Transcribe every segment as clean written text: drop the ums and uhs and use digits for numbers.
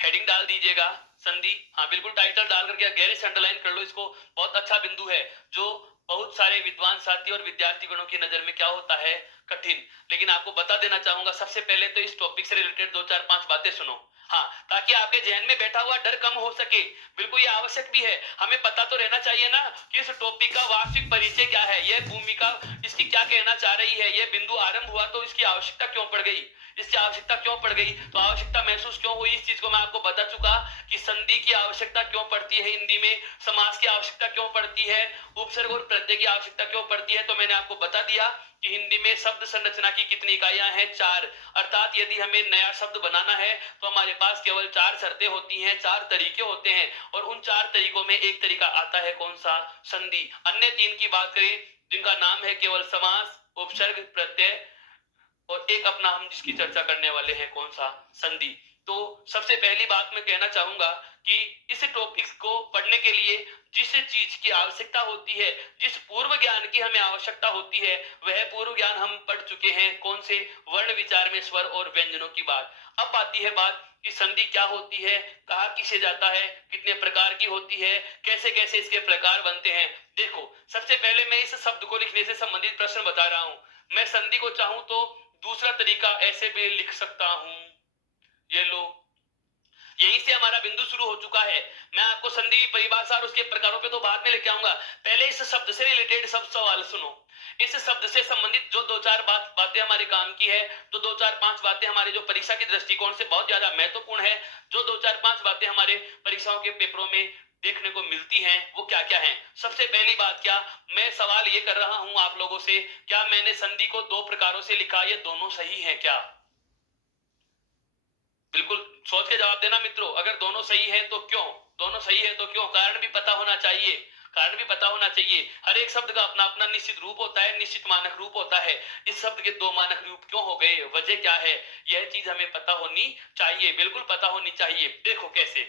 Heading डाल दीजिएगा संधि। हाँ बिल्कुल, टाइटल डाल करके गहरे से अंडरलाइन कर लो इसको, बहुत अच्छा बिंदु है जो बहुत सारे विद्वान साथी और विद्यार्थी गणों की नजर में क्या होता है, कठिन। लेकिन आपको बता देना चाहूंगा, सबसे पहले तो इस टॉपिक से रिलेटेड दो चार पांच बातें सुनो। हाँ, ताकि आपके जहन में बैठा हुआ डर कम हो सके। बिल्कुल ये आवश्यक भी है, हमें पता तो रहना चाहिए ना कि इस टॉपिक का वास्तविक परिचय क्या है, यह भूमिका इसकी क्या कहना चाह रही है, यह बिंदु आरंभ हुआ तो इसकी आवश्यकता क्यों पड़ गई, इसकी आवश्यकता क्यों पड़ गई, तो आवश्यकता महसूस क्यों हुई, इस चीज को मैं आपको बता चुका कि संधि की आवश्यकता क्यों पड़ती है हिंदी में, समास की आवश्यकता क्यों पड़ती है, उपसर्ग और प्रत्यय की आवश्यकता क्यों पड़ती है। तो मैंने आपको बता दिया कि हिंदी में शब्द संरचना की कितनी इकाइयां हैं, 4। अर्थात यदि हमें नया शब्द बनाना है तो हमारे पास केवल 4 शर्तें होती हैं, 4 तरीके होते हैं, और उन 4 तरीकों में एक तरीका आता है कौन सा, संधि। अन्य 3 की बात करें जिनका नाम है केवल समास, उपसर्ग, प्रत्यय, और एक अपना हम जिसकी चर्चा करने वाले हैं कौन सा, संधि। तो सबसे पहली बात मैं कहना चाहूंगा कि इस टॉपिक को पढ़ने के लिए जिस चीज की आवश्यकता होती है, जिस पूर्व ज्ञान की हमें आवश्यकता होती है, वह पूर्व ज्ञान हम पढ़ चुके हैं। कौन से, वर्ण विचार में स्वर और व्यंजनों की बात। अब आती है बात कि संधि क्या होती है, कहा किसे जाता है, कितने प्रकार की होती है, कैसे कैसे इसके प्रकार बनते हैं। देखो, सबसे पहले मैं इस शब्द को लिखने से संबंधित प्रश्न बता रहा हूं। मैं संधि को चाहूं तो दूसरा तरीका ऐसे भी लिख सकता हूं, ये लो, यहीं से हमारा बिंदु शुरू हो चुका है। मैं आपको संधि की परिभाषा और उसके प्रकारों पे तो बाद में लेके आऊंगा, पहले इस शब्द से रिलेटेड सब सवाल सुनो। इस शब्द से संबंधित जो दो चार बातें हमारे काम की है, तो दो चार पांच बातें हमारे जो परीक्षा के दृष्टिकोण से बहुत ज्यादा महत्वपूर्ण है, जो दो चार पांच बातें हमारे परीक्षाओं के पेपरों में देखने को मिलती हैं, वो क्या क्या है। सबसे पहली बात, क्या मैं सवाल ये कर रहा हूं आप लोगों से, क्या मैंने संधि को दो प्रकारों से लिखा, ये दोनों सही है क्या? बिल्कुल सोच के जवाब देना मित्रों, अगर दोनों सही है तो क्यों, दोनों सही है तो क्यों, कारण भी पता होना चाहिए, कारण भी पता होना चाहिए। हर एक शब्द का अपना अपना निश्चित रूप होता है, निश्चित मानक रूप होता है। इस शब्द के दो मानक रूप क्यों हो गए, वजह क्या है, यह चीज हमें पता होनी चाहिए, बिल्कुल पता होनी चाहिए। देखो कैसे,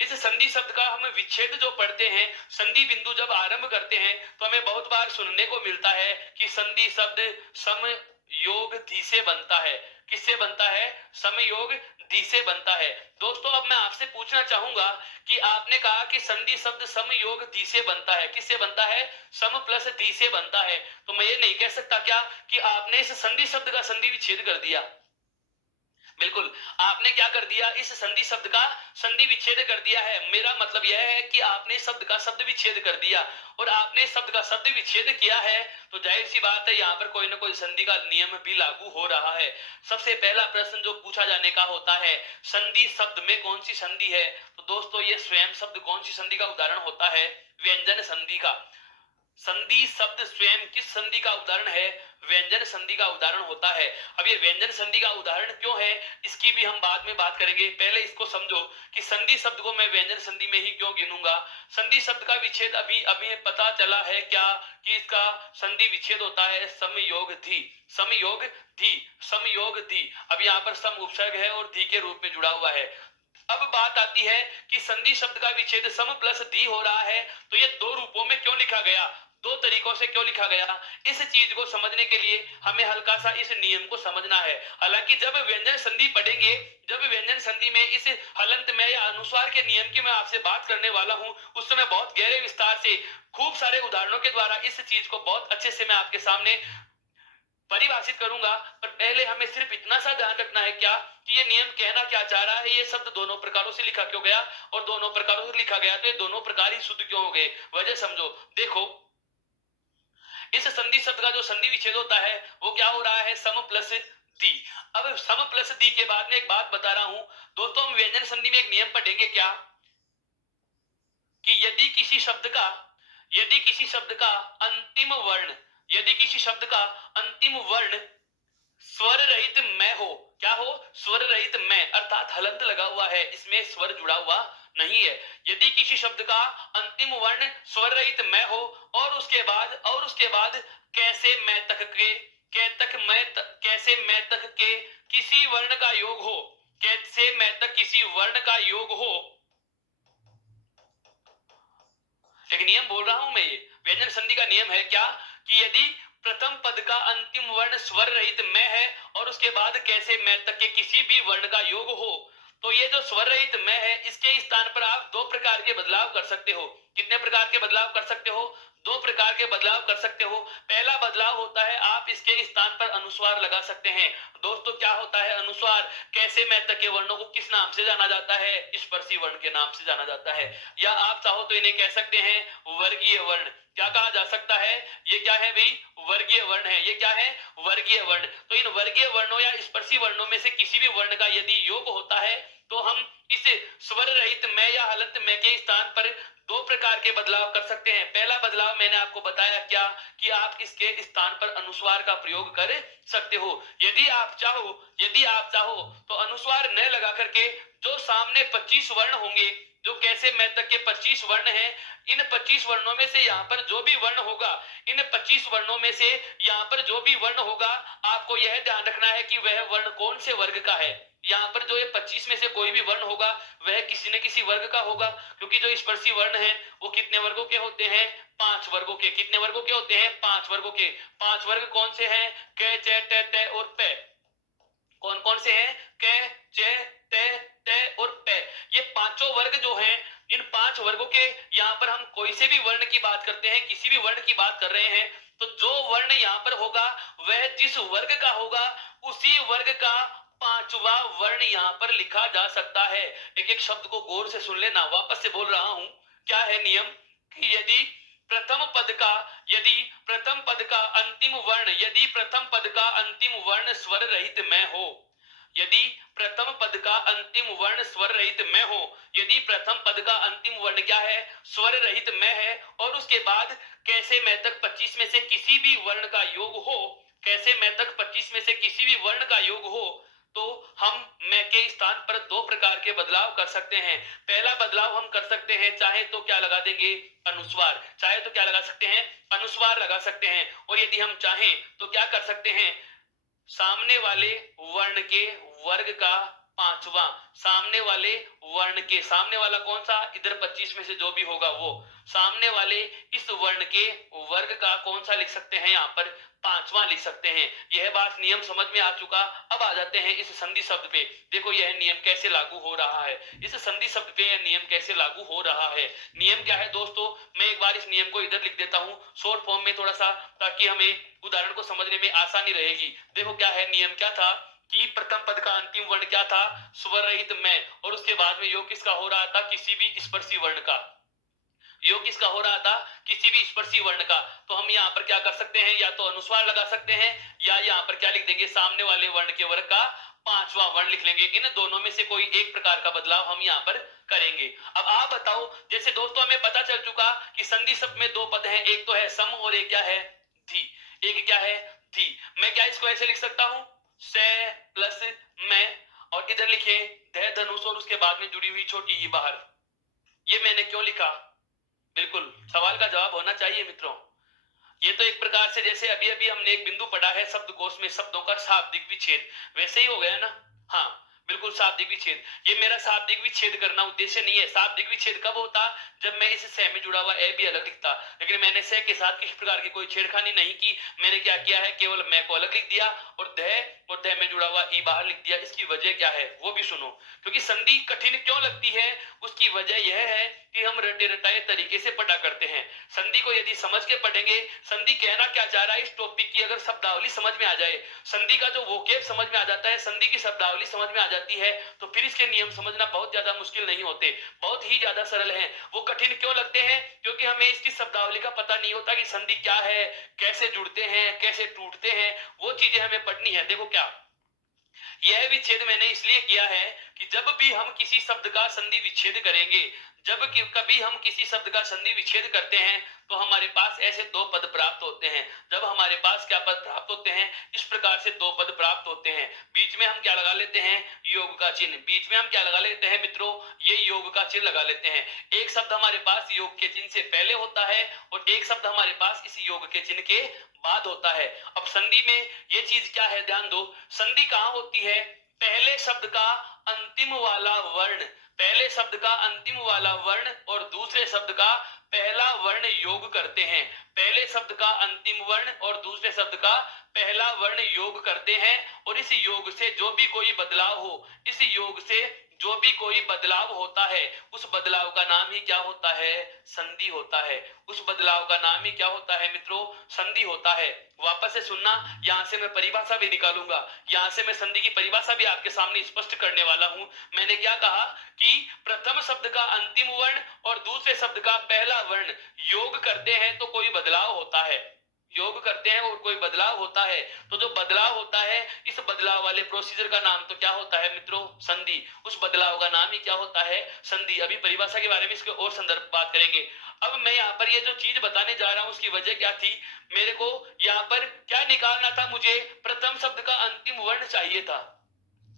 इस संधि शब्द का हम विच्छेद जो पढ़ते हैं, संधि बिंदु जब आरंभ करते हैं, तो हमें बहुत बार सुनने को मिलता है कि संधि शब्द सम योग धी से बनता है। किससे बनता है, समयोग धी से बनता है। दोस्तों अब मैं आपसे पूछना चाहूंगा कि आपने कहा कि संधि शब्द समयोग धी से बनता है, किससे बनता है, सम प्लस धी से बनता है। तो मैं ये नहीं कह सकता क्या कि आपने इस संधि शब्द का संधि विच्छेद कर दिया। बिल्कुल, आपने क्या कर दिया, इस संधि शब्द का संधि विच्छेद कर दिया है। मेरा मतलब यह है कि आपने शब्द का शब्द विच्छेद कर दिया, और आपने शब्द का शब्द विच्छेद किया है तो जाहिर सी बात है यहाँ पर कोई ना कोई संधि का नियम भी लागू हो रहा है। सबसे पहला प्रश्न जो पूछा जाने का होता है, संधि शब्द में कौन सी संधि है, तो दोस्तों ये स्वयं शब्द कौन सी संधि का उदाहरण होता है, व्यंजन संधि का। संधि शब्द स्वयं किस संधि का उदाहरण है, व्यंजन संधि का उदाहरण होता है। अब ये व्यंजन संधि का उदाहरण क्यों है, इसकी भी हम बाद में बात करेंगे। पहले इसको समझो कि संधि शब्द को मैं व्यंजन संधि में ही क्यों गिनूंगा। संधि शब्द का विच्छेद अभी अभी पता चला है क्या, कि इसका संधि विच्छेद होता है समयोग धी, समयोग धी, समयोग धी। अब यहाँ पर सम उपसर्ग है और धी के रूप में जुड़ा हुआ है। अब बात आती है कि संधि शब्द का विच्छेद सम प्लस धी हो रहा है, तो ये दो रूपों में क्यों लिखा गया, दो तरीकों से क्यों लिखा गया। इस चीज को समझने के लिए हमें हल्का सा इस नियम को समझना है। हालांकि जब व्यंजन संधि पढ़ेंगे, जब व्यंजन संधि में इस हलंत में या अनुस्वार के नियम की मैं आपसे बात करने वाला हूं, उस समय बहुत गहरे विस्तार से खूब सारे उदाहरणों के द्वारा इस चीज को बहुत अच्छे से मैं आपके सामने परिभाषित करूंगा। पर पहले हमें सिर्फ इतना सा ध्यान रखना है क्या, कि ये नियम कहना क्या चाह रहा है, ये शब्द दोनों प्रकारों से लिखा क्यों गया, और दोनों प्रकारों से लिखा गया तो ये दोनों प्रकार ही शुद्ध क्यों हो गए, वजह समझो। देखो, इस संधि शब्द का जो संधि विच्छेद होता है वो क्या हो रहा है, सम प्लस दी। अब सम प्लस दी के बाद में एक बात बता रहा हूं दोस्तों, हम व्यंजन संधि में एक नियम पढ़ेंगे क्या, कि यदि किसी शब्द का अंतिम वर्ण, यदि किसी शब्द का अंतिम वर्ण स्वर रहित मैं हो, क्या हो, स्वर रहित मैं, अर्थात हलंत लगा हुआ है, इसमें स्वर जुड़ा हुआ नहीं है। यदि किसी शब्द का अंतिम वर्ण स्वर रहित मैं हो, और उसके बाद कैसे मैं तक के, कैसे मैं तक के किसी वर्ण का योग हो, कैसे मैं तक किसी वर्ण का योग हो। एक नियम बोल रहा हूं मैं, ये व्यंजन संधि का नियम है क्या, कि यदि प्रथम पद का अंतिम वर्ण स्वर रहित मैं है, और उसके बाद कैसे मैं तक के किसी भी वर्ण का योग हो, तो ये जो स्वर रहित मैं है, इसके स्थान पर आप दो प्रकार के बदलाव कर सकते हो। कितने प्रकार के बदलाव कर सकते हो? दो प्रकार के बदलाव कर सकते हो। पहला बदलाव होता है आप इसके स्थान पर अनुस्वार लगा सकते हैं। दोस्तों क्या होता है अनुस्वार? कैसे मैतक के वर्णों को किस नाम से जाना जाता है? स्पर्शी वर्ण के नाम से जाना जाता है, या आप चाहो तो इन्हें कह सकते हैं वर्गीय वर्ण। क्या कहा जा सकता है? ये क्या है भाई? वर्गीय वर्ण है। ये क्या है? वर्गीय वर्ण। तो इन वर्गीय वर्णों या स्पर्शी वर्णों में से किसी भी वर्ण का यदि योग होता है तो हम इस स्वर रहित मैं या हलंत मैं के स्थान पर दो प्रकार के बदलाव कर सकते हैं। पहला बदलाव मैंने आपको बताया क्या, कि आप इसके स्थान पर अनुस्वार का प्रयोग कर सकते हो। यदि आप चाहो तो अनुस्वार न लगा करके जो सामने 25 वर्ण होंगे, जो कैसे मैतक के 25 वर्ण हैं, इन 25 वर्णों में से यहाँ पर जो भी वर्ण होगा, इन 25 वर्णों में से यहाँ पर जो भी वर्ण होगा, आपको यह ध्यान रखना है कि वह वर्ण कौन से वर्ग का है। यहाँ पर जो ये 25 में से कोई भी वर्ण होगा वह किसी न किसी वर्ग का होगा, क्योंकि जो स्पर्शी वर्ण है वो कितने वर्गों के होते हैं? 5 वर्गों के। कितने वर्गों के होते हैं? 5 वर्गों के। 5 वर्ग कौन से हैं? क, च, ट, त और प। कौन कौन से हैं? क, च, त, त और प। ये पांचों वर्ग जो हैं, इन 5 वर्गों के यहाँ पर हम कोई से भी वर्ण की बात करते हैं, किसी भी वर्ण की बात कर रहे हैं, तो जो वर्ण यहाँ पर होगा वह जिस वर्ग का होगा उसी वर्ग का पांचवा वर्ण यहाँ पर लिखा जा सकता है। एक एक शब्द को गौर से सुन लेना, वापस से बोल रहा हूं। क्या है नियम? कि यदि प्रथम पद का अंतिम वर्ण स्वर रहित में हो, यदि प्रथम पद का अंतिम वर्ण स्वर रहित में हो, यदि प्रथम पद का अंतिम वर्ण क्या है? स्वर रहित में है, और उसके बाद कैसे में तक 25 में से किसी भी वर्ण का योग हो, कैसे में तक 25 में से किसी भी वर्ण का योग हो, तो हम मैं के स्थान पर दो प्रकार के बदलाव कर सकते हैं। पहला बदलाव हम कर सकते हैं, चाहे तो क्या लगा देंगे? अनुस्वार। चाहे तो क्या लगा सकते हैं? अनुस्वार लगा सकते हैं। और यदि हम चाहें तो क्या कर सकते हैं? सामने वाले वर्ण के वर्ग का पांचवा, सामने वाले वर्ण के, सामने वाला कौन सा? इधर 25 में से जो भी होगा वो, सामने वाले इस वर्ण के वर्ग का कौन सा लिख सकते हैं? यहाँ पर पांचवा लिख सकते हैं। यह बात नियम समझ में आ चुका। अब आ जाते हैं इस संधि शब्द पे। देखो यह नियम कैसे लागू हो रहा है, इस संधि शब्द पे यह नियम कैसे लागू हो रहा है। नियम क्या है दोस्तों? मैं एक बार इस नियम को इधर लिख देता हूं शॉर्ट फॉर्म में थोड़ा सा, ताकि हमें उदाहरण को समझने में आसानी रहेगी। देखो क्या है नियम, क्या था कि प्रथम पद का अंतिम वर्ण क्या था? स्वर रहित में, और उसके बाद में योग किसका हो रहा था? किसी भी स्पर्शी वर्ण का। योग किसका हो रहा था? किसी भी स्पर्शी वर्ण का। तो हम यहाँ पर क्या कर सकते हैं? या तो अनुस्वार लगा सकते हैं, या यहाँ पर क्या लिख देंगे? सामने वाले वर्ण के वर्ग का पांचवा वर्ण लिख लेंगे। इन दोनों में से कोई एक प्रकार का बदलाव हम यहाँ पर करेंगे। अब आप बताओ, जैसे दोस्तों हमें पता चल चुका कि संधि शब्द में दो पद हैं, एक तो है सम और एक क्या है? धी। एक क्या है? धी। मैं क्या इसको ऐसे लिख सकता हूं? से प्लस मैं, और इधर लिखे ध धनुष और उसके बाद में जुड़ी हुई छोटी ही बाहर। ये मैंने क्यों लिखा? बिल्कुल सवाल का जवाब होना चाहिए मित्रों। ये तो एक प्रकार से जैसे अभी अभी हमने एक बिंदु पढ़ा है शब्दकोश में शब्दों का शाब्दिक विच्छेद, वैसे ही हो गया ना। हाँ बिल्कुल, शाब्दिक विच्छेद। ये मेरा शाब्दिक विच्छेद करना उद्देश्य नहीं है। शाब्दिक विच्छेद कब होता? जब मैं इस से में जुड़ा हुआ ए भी अलग लिखता। लेकिन मैंने से के साथ किसी प्रकार की कोई छेड़खानी नहीं की। मैंने क्या किया है? केवल मैं को अलग लिख दिया और ध में जुड़ा हुआ ई बाहर लिख दिया। इसकी वजह क्या है वो भी सुनो, क्योंकि संधि कठिन क्यों लगती है उसकी वजह यह है कि हम रटे रटाए तरीके से पढ़ा करते हैं। संधि को यदि समझ के पढ़ेंगे, संधि कहना क्या चाह रहा है इस टॉपिक की अगर शब्दावली समझ में आ जाए, संधि का जो वोकेब समझ में आ जाता है, संधि की शब्दावली समझ में आ जाती है, तो फिर इसके नियम समझना बहुत ज्यादा मुश्किल नहीं होते, बहुत ही ज्यादा सरल है। वो कठिन क्यों लगते हैं? क्योंकि हमें इसकी शब्दावली का पता नहीं होता कि संधि क्या है, कैसे जुड़ते हैं, कैसे टूटते हैं, वो चीजें हमें पढ़नी है। देखो क्या, यह विच्छेद मैंने इसलिए किया है कि जब भी हम किसी शब्द का संधि विच्छेद करेंगे, जब कभी हम किसी शब्द का संधि विच्छेद करते हैं, तो हमारे पास ऐसे दो पद प्राप्त होते हैं। जब हमारे पास क्या पद प्राप्त होते हैं? इस प्रकार से दो पद प्राप्त होते हैं। बीच में हम क्या लगा लेते हैं? योग का चिन्ह। बीच में हम क्या लगा लेते हैं मित्रों? ये योग का चिन्ह लगा लेते हैं। एक शब्द हमारे पास योग के चिन्ह से पहले होता है और एक शब्द हमारे पास इस योग के चिन्ह के बाद होता है। अब संधि में ये चीज क्या है, ध्यान दो। संधि कहां होती है? पहले शब्द का अंतिम वाला वर्ण, पहले शब्द का अंतिम वाला वर्ण और दूसरे शब्द का पहला वर्ण योग करते हैं। पहले शब्द का अंतिम वर्ण और दूसरे शब्द का पहला वर्ण योग करते हैं, और इस योग से जो भी कोई बदलाव हो, इस योग से जो भी कोई बदलाव होता है उस बदलाव का नाम ही क्या होता है, संधि होता है। उस बदलाव का नाम ही क्या होता है मित्रों, संधि होता है। वापस से सुनना, यहां से मैं परिभाषा भी निकालूंगा, यहां से मैं संधि की परिभाषा भी आपके सामने स्पष्ट करने वाला हूं। मैंने क्या कहा कि प्रथम शब्द का अंतिम वर्ण और दूसरे शब्द का पहला वर्ण योग करते हैं तो कोई बदलाव होता है, योग करते हैं और कोई बदलाव होता है, तो जो बदलाव होता है इस बदलाव वाले प्रोसीजर का नाम तो क्या होता है मित्रों, संधि। उस बदलाव का नाम ही क्या होता है, संधि। अभी परिभाषा के बारे में इसके और संदर्भ बात करेंगे। अब मैं यहाँ पर ये जो चीज बताने जा रहा हूं उसकी वजह क्या थी, मेरे को यहाँ पर क्या निकालना था, मुझे प्रथम शब्द का अंतिम वर्ण चाहिए था,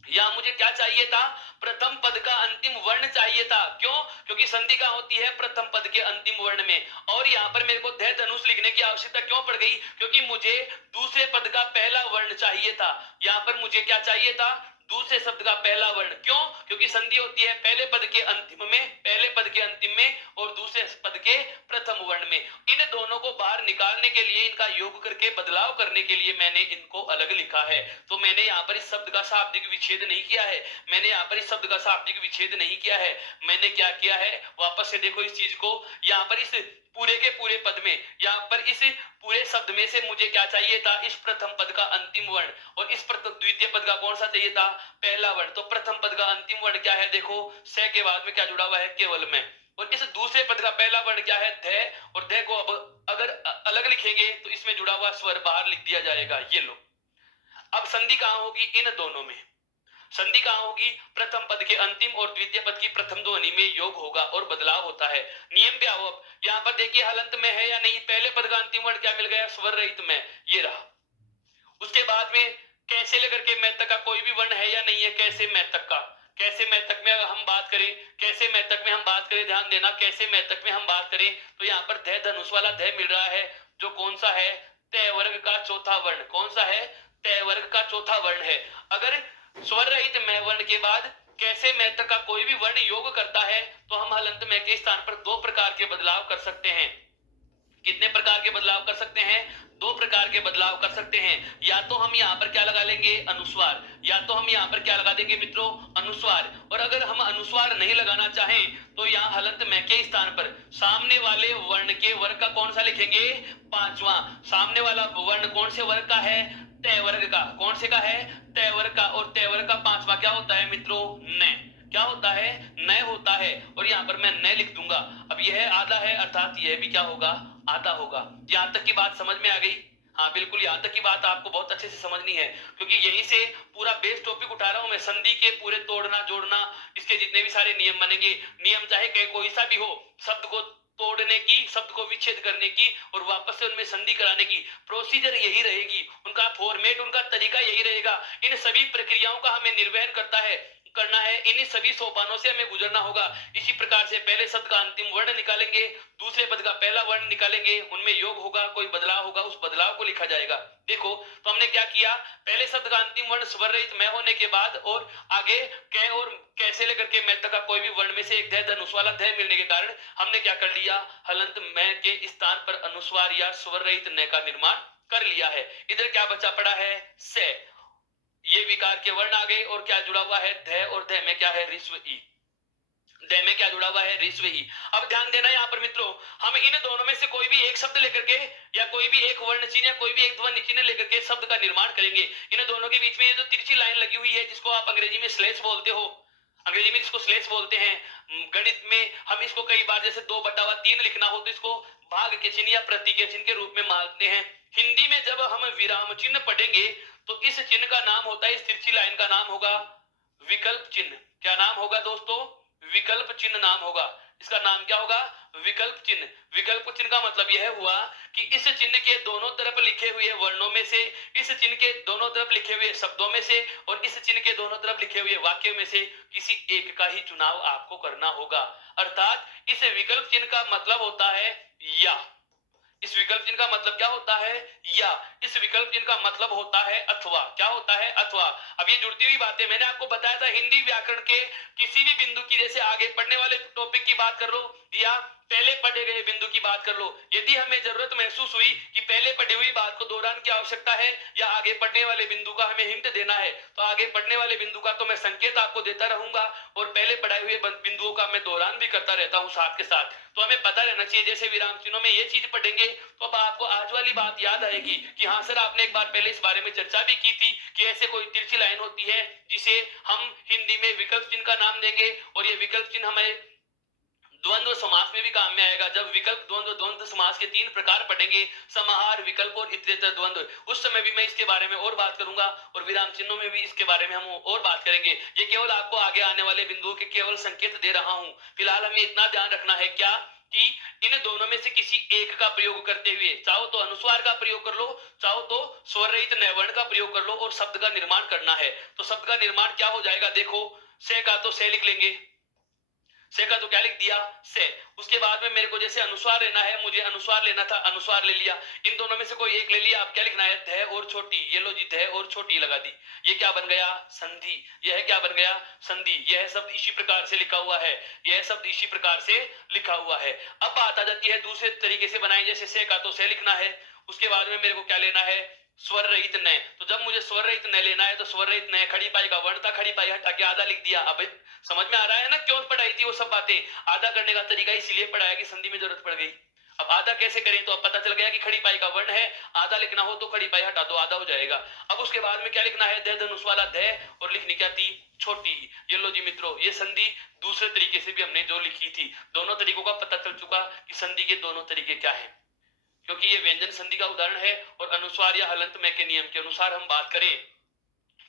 या मुझे क्या चाहिए था, प्रथम पद का अंतिम वर्ण चाहिए था। क्यों, क्योंकि संधि क्या होती है, प्रथम पद के अंतिम वर्ण में। और यहाँ पर मेरे को ध धनुष लिखने की आवश्यकता क्यों पड़ गई, क्योंकि मुझे दूसरे पद का पहला वर्ण चाहिए था। यहाँ पर मुझे क्या चाहिए था, दूसरे शब्द का पहला वर्ण। क्यों, क्योंकि संधि होती है पहले पद के अंतिम में, पहले पद के अंतिम में और दूसरे पद के प्रथम वर्ण में। इन दोनों को बाहर निकालने के लिए, इनका योग करके बदलाव करने के लिए मैंने इनको अलग लिखा है। तो मैंने यहाँ पर इस शब्द का शाब्दिक विच्छेद नहीं किया है, मैंने यहाँ पर इस शब्द का शाब्दिक विच्छेद नहीं किया है। मैंने क्या किया है, वापस से देखो इस चीज को, यहाँ पर इस पूरे के पूरे पद में, यहाँ पर इस पूरे शब्द में से मुझे क्या चाहिए था, इस प्रथम पद का अंतिम वर्ण, और इस द्वितीय पद का कौन सा चाहिए था, पहला वर्ण। तो प्रथम पद का अंतिम वर्ण क्या है, देखो से के बाद में क्या जुड़ा हुआ है, केवल में। और इस दूसरे पद का पहला वर्ण क्या है, ध, और ध को अब अगर अलग लिखेंगे तो इसमें जुड़ा हुआ स्वर बाहर लिख दिया जाएगा, ये लो। अब संधि कहां होगी, इन दोनों में। संधि कहां होगी, प्रथम पद के अंतिम और द्वितीय पद की प्रथम ध्वनि में योग होगा और बदलाव होता है। नियम क्या हो, अब यहाँ पर देखिए हलंत में है या नहीं, पहले पद का अंतिम वर्ण क्या मिल गया, स्वर रहित में, ये रहा। उसके बाद में कैसे लेकर के मैं तक का कोई भी वर्ण है या नहीं है, कैसे मैं तक का, कैसे मैं तक में हम बात करें, कैसे मैं तक में हम बात करें, ध्यान देना, कैसे मैं तक में हम बात करें तो यहाँ पर ध धनुष वाला ध मिल रहा है, जो कौन सा है, तय वर्ग का चौथा वर्ण। कौन सा है, तय वर्ग का चौथा वर्ण है। अगर स्वर रहित मैं वर्ण के बाद कैसे मैं तक का कोई भी वर्ण योग करता है तो हम हलंत में के स्थान पर दो प्रकार के बदलाव कर सकते हैं। कितने प्रकार के बदलाव कर सकते हैं, दो प्रकार के बदलाव कर सकते हैं। या तो हम यहाँ पर क्या लगा लेंगे, अनुस्वार, या तो हम यहाँ पर क्या लगा देंगे मित्रों, अनुस्वार। और अगर हम अनुस्वार नहीं लगाना चाहें तो यहाँ हलंत में के स्थान पर सामने वाले वर्ण के वर्ग का कौन सा लिखेंगे, पांचवा। सामने वाला वर्ण कौन से वर्ग का है, तय वर्ग का। कौन से का है, तय वर्ग का। और तय वर्ग का पांचवा क्या होता है मित्रों, न। क्या होता है, न होता है। और यहाँ पर मैं न लिख दूंगा। अब यह आधा है अर्थात यह भी क्या होगा, आधा होगा। यहां तक की बात समझ में आ गई, हाँ बिल्कुल, यहां तक की बात आपको बहुत अच्छे से समझनी है, क्योंकि यहीं से पूरा बेस टॉपिक उठा रहा हूं मैं। संधि के पूरे तोड़ना जोड़ना, इसके जितने भी सारे नियम बनेंगे, नियम चाहे कोई सा भी हो, शब्द को तोड़ने की, शब्द को विच्छेद करने की और वापस से उनमें संधि कराने की प्रोसीजर यही रहेगी, उनका फॉर्मेट, उनका तरीका यही रहेगा। इन सभी प्रक्रियाओं का हमें निर्वहन करना है, इन्हीं सभी सोपानों से हमें गुजरना होगा। इसी प्रकार से पहले शब्द का अंतिम वर्ण निकालेंगे, दूसरे पद का पहला वर्ण निकालेंगे, उनमें योग होगा, कोई बदलाव होगा, उस बदलाव को लिखा जाएगा। देखो तो हमने क्या किया, पहले शब्द का अंतिम वर्ण स्वर रहित मैं होने के बाद और आगे कै और कैसे लेकर के मैं तक का कोई भी वर्ण में से एक ध धनुष वाला ध मिलने के कारण हमने क्या कर लिया, हलंत मैं के स्थान पर अनुस्वार या स्वर रहित न का निर्माण कर लिया है। इधर क्या बचा पड़ा है, से। ये विकार के वर्ण आ गए और क्या जुड़ा हुआ है, ध, और ध में क्या है, ऋस्व ई। ध में क्या जुड़ा हुआ है, ऋस्व ई। अब ध्यान देना यहाँ पर मित्रों, हम इन दोनों में से कोई भी एक शब्द लेकर के या कोई भी एक वर्ण चिन्ह या कोई भी एक ध्वनि चिन्ह लेकर के शब्द का निर्माण करेंगे। इन दोनों के बीच में ये जो तिरछी लाइन लगी हुई है, जिसको आप अंग्रेजी में स्लैश बोलते हो, अंग्रेजी में जिसको स्लैश बोलते हैं, गणित में हम इसको कई बार जैसे 2/3 लिखना हो तो इसको भाग के चिन्ह या प्रति के चिन्ह के रूप में मानते हैं। हिंदी में जब हम विराम चिन्ह पढ़ेंगे तो इस चिन्ह का नाम होता है, इस तिरछी लाइन का नाम होगा विकल्प चिन्ह। क्या नाम होगा दोस्तों, विकल्प चिन्ह नाम होगा। इसका नाम क्या होगा, विकल्प चिन्ह। विकल्प चिन्ह का मतलब यह हुआ कि इस चिन्ह के दोनों तरफ लिखे हुए वर्णों में से, इस चिन्ह के दोनों तरफ लिखे हुए शब्दों में से और इस चिन्ह के दोनों तरफ लिखे हुए वाक्यों में से किसी एक का ही चुनाव आपको करना होगा। अर्थात इस विकल्प चिन्ह का मतलब होता है या, इस विकल्प चिन्ह का मतलब क्या होता है, या। इस विकल्प चिन्ह का मतलब होता है अथवा। क्या होता है, अथवा। अब ये जुड़ती हुई बातें मैंने आपको बताया था, हिंदी व्याकरण के किसी भी बिंदु की, जैसे आगे पढ़ने वाले टॉपिक की बात कर लो या पहले पढ़े गए बिंदु की बात कर लो। यदि हमें जरूरत महसूस हुई कि पहले पढ़ी हुई बात को दोहराने की आवश्यकता है या आगे पढ़ने वाले बिंदु का हमें हिंट देना है, तो आगे पढ़ने वाले बिंदु का तो मैं संकेत आपको देता रहूंगा और पहले पढ़ाए हुए बिंदुओं का मैं दोहरान भी करता रहता हूं साथ के साथ। तो हमें पता रहना चाहिए, जैसे विराम चिन्हों में ये चीज पढ़ेंगे तो अब आपको आज वाली बात याद आएगी कि हाँ सर, आपने एक बार पहले इस बारे में चर्चा भी की थी कि ऐसे कोई तिरछी लाइन होती है जिसे हम हिंदी में विकल्प चिन्ह का नाम देंगे, और ये विकल्प चिन्ह हमें द्वंद्व समास में भी काम में आएगा। जब विकल्प द्वंद्व द्वंद्व समास के 3 प्रकार पढ़ेंगे, समाहार, विकल्प और इतरेतर द्वंद्व, उस समय भी मैं इसके बारे में और बात करूंगा और विराम चिन्हों में भी इसके बारे में हम और बात करेंगे। ये केवल आपको आगे आने वाले बिंदुओं के केवल संकेत दे रहा हूं। फिलहाल हमें इतना ध्यान रखना है क्या कि इन दोनों में से किसी एक का प्रयोग करते हुए, चाहो तो अनुस्वार का प्रयोग कर लो, चाहो तो स्वर रहित नैवर्ण का प्रयोग कर लो और शब्द का निर्माण करना है। तो शब्द का निर्माण क्या हो जाएगा, देखो, से का तो से लिख लेंगे, से का तो क्या लिख दिया, से। उसके बाद में मेरे को जैसे अनुस्वार लेना है, मुझे अनुस्वार लेना था, अनुस्वार ले लिया। इन दोनों में से कोई एक ले लिया। अब क्या लिखना है, ध और छोटी, ये लो जी, ध और छोटी लगा दी। ये क्या बन गया, संधि। यह क्या बन गया, संधि। यह शब्द इसी प्रकार से लिखा हुआ है, यह शब्द इसी प्रकार से लिखा हुआ है। अब बात आ जाती है दूसरे तरीके से बनाए, जैसे से का तो से लिखना है, उसके बाद में मेरे को क्या लेना है, स्वर रहित न। तो जब मुझे स्वर रहित न लेना है तो स्वर रहित न, खड़ी पाई का वर्ण था, खड़ी पाई हटा के आधा लिख दिया। अब समझ में आ रहा है ना क्यों पढ़ाई थी वो सब बातें। आधा करने का तरीका इसलिए पढ़ाया कि संधि में जरूरत पड़ गई। अब आधा कैसे करें, तो अब पता चल गया कि खड़ी पाई का वर्ण है, आधा लिखना हो तो खड़ी पाई हटा दो, आधा हो जाएगा। अब उसके बाद में क्या लिखना है, ध धनुष वाला ध, और लिखनी क्या थी, छोटी। ये लो जी मित्रों, ये संधि दूसरे तरीके से भी हमने जो लिखी थी। दोनों तरीकों का पता चल चुका कि संधि के दोनों तरीके क्या है, क्योंकि ये व्यंजन संधि का उदाहरण है। और अनुस्वार या हलंत में के नियम के अनुसार हम बात करें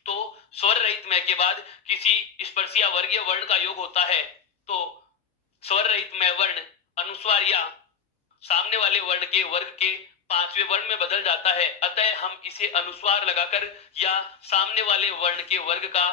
तो स्वर रहित में के बाद किसी स्पर्श या वर्गीय वर्ण का योग होता है तो स्वर रहित में वर्ण अनुस्वार या सामने वाले वर्ण के वर्ग के 5वें वर्ण में बदल जाता है। अतः हम इसे अनुस्वार लगाकर या सामने वाले वर्ण के वर्ग का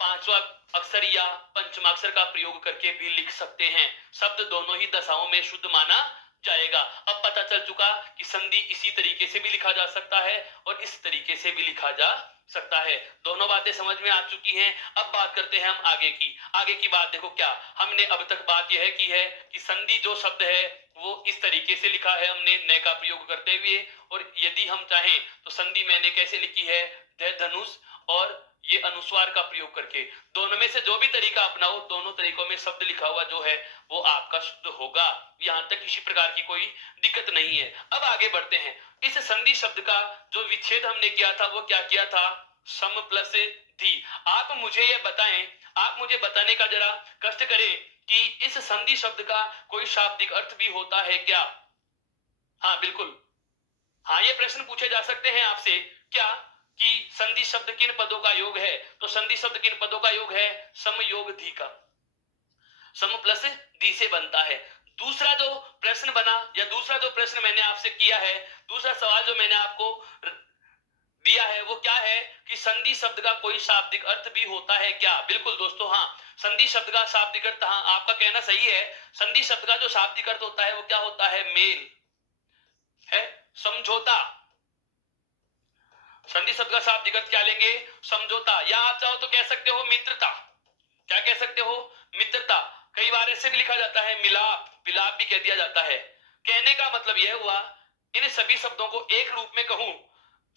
5वां अक्षर या पंचमाक्षर का प्रयोग करके भी लिख सकते हैं। शब्द दोनों ही दशाओं में शुद्ध माना जाएगा। अब पता चल चुका कि संधि इसी तरीके से भी लिखा जा सकता है और इस तरीके से भी लिखा जा सकता है। दोनों बातें समझ में आ चुकी हैं। अब बात करते हैं हम आगे की। आगे की बात देखो, क्या हमने अब तक बात यह की है कि संधि जो शब्द है वो इस तरीके से लिखा है हमने न का प्रयोग करते हुए, और यदि हम चाहें तो संधि मैंने कैसे लिखी है, ध धनुष और ये अनुस्वार का प्रयोग करके। दोनों में से जो भी तरीका अपनाओ, दोनों तरीकों में शब्द लिखा हुआ जो है वो आपका शुद्ध होगा। यहां तक किसी प्रकार की कोई दिक्कत नहीं है। अब आगे बढ़ते हैं। इस संधि शब्द का जो विच्छेद हमने किया था वो क्या किया था, सम प्लस धी। आप मुझे ये बताएं, आप मुझे बताने का जरा कष्ट करें कि इस संधि शब्द का कोई शाब्दिक अर्थ भी होता है क्या। हाँ बिल्कुल, हाँ ये प्रश्न पूछे जा सकते हैं आपसे, क्या कि संधि शब्द किन पदों का योग है। तो संधि शब्द किन पदों का योग है, सम योग धी का, सम प्लस दी से बनता है। दूसरा जो प्रश्न बना या दूसरा जो प्रश्न मैंने आपसे किया है, दूसरा सवाल जो मैंने आपको दिया है वो क्या है कि संधि शब्द का कोई शाब्दिक अर्थ भी होता है क्या। बिल्कुल दोस्तों, हाँ, संधि शब्द का शाब्दिक अर्थ, हाँ आपका कहना सही है। संधि शब्द का जो शाब्दिक अर्थ होता है वो क्या होता है, मेल है, समझौता। संधि शब्द का शाब्दिक अर्थ क्या लेंगे, समझौता, या आप चाहो तो कह सकते हो मित्रता। क्या कह सकते हो, मित्रता। कई बार ऐसे भी लिखा जाता है मिलाप, विलाप भी कह दिया जाता है। कहने का मतलब यह हुआ, इन सभी शब्दों को एक रूप में कहूं,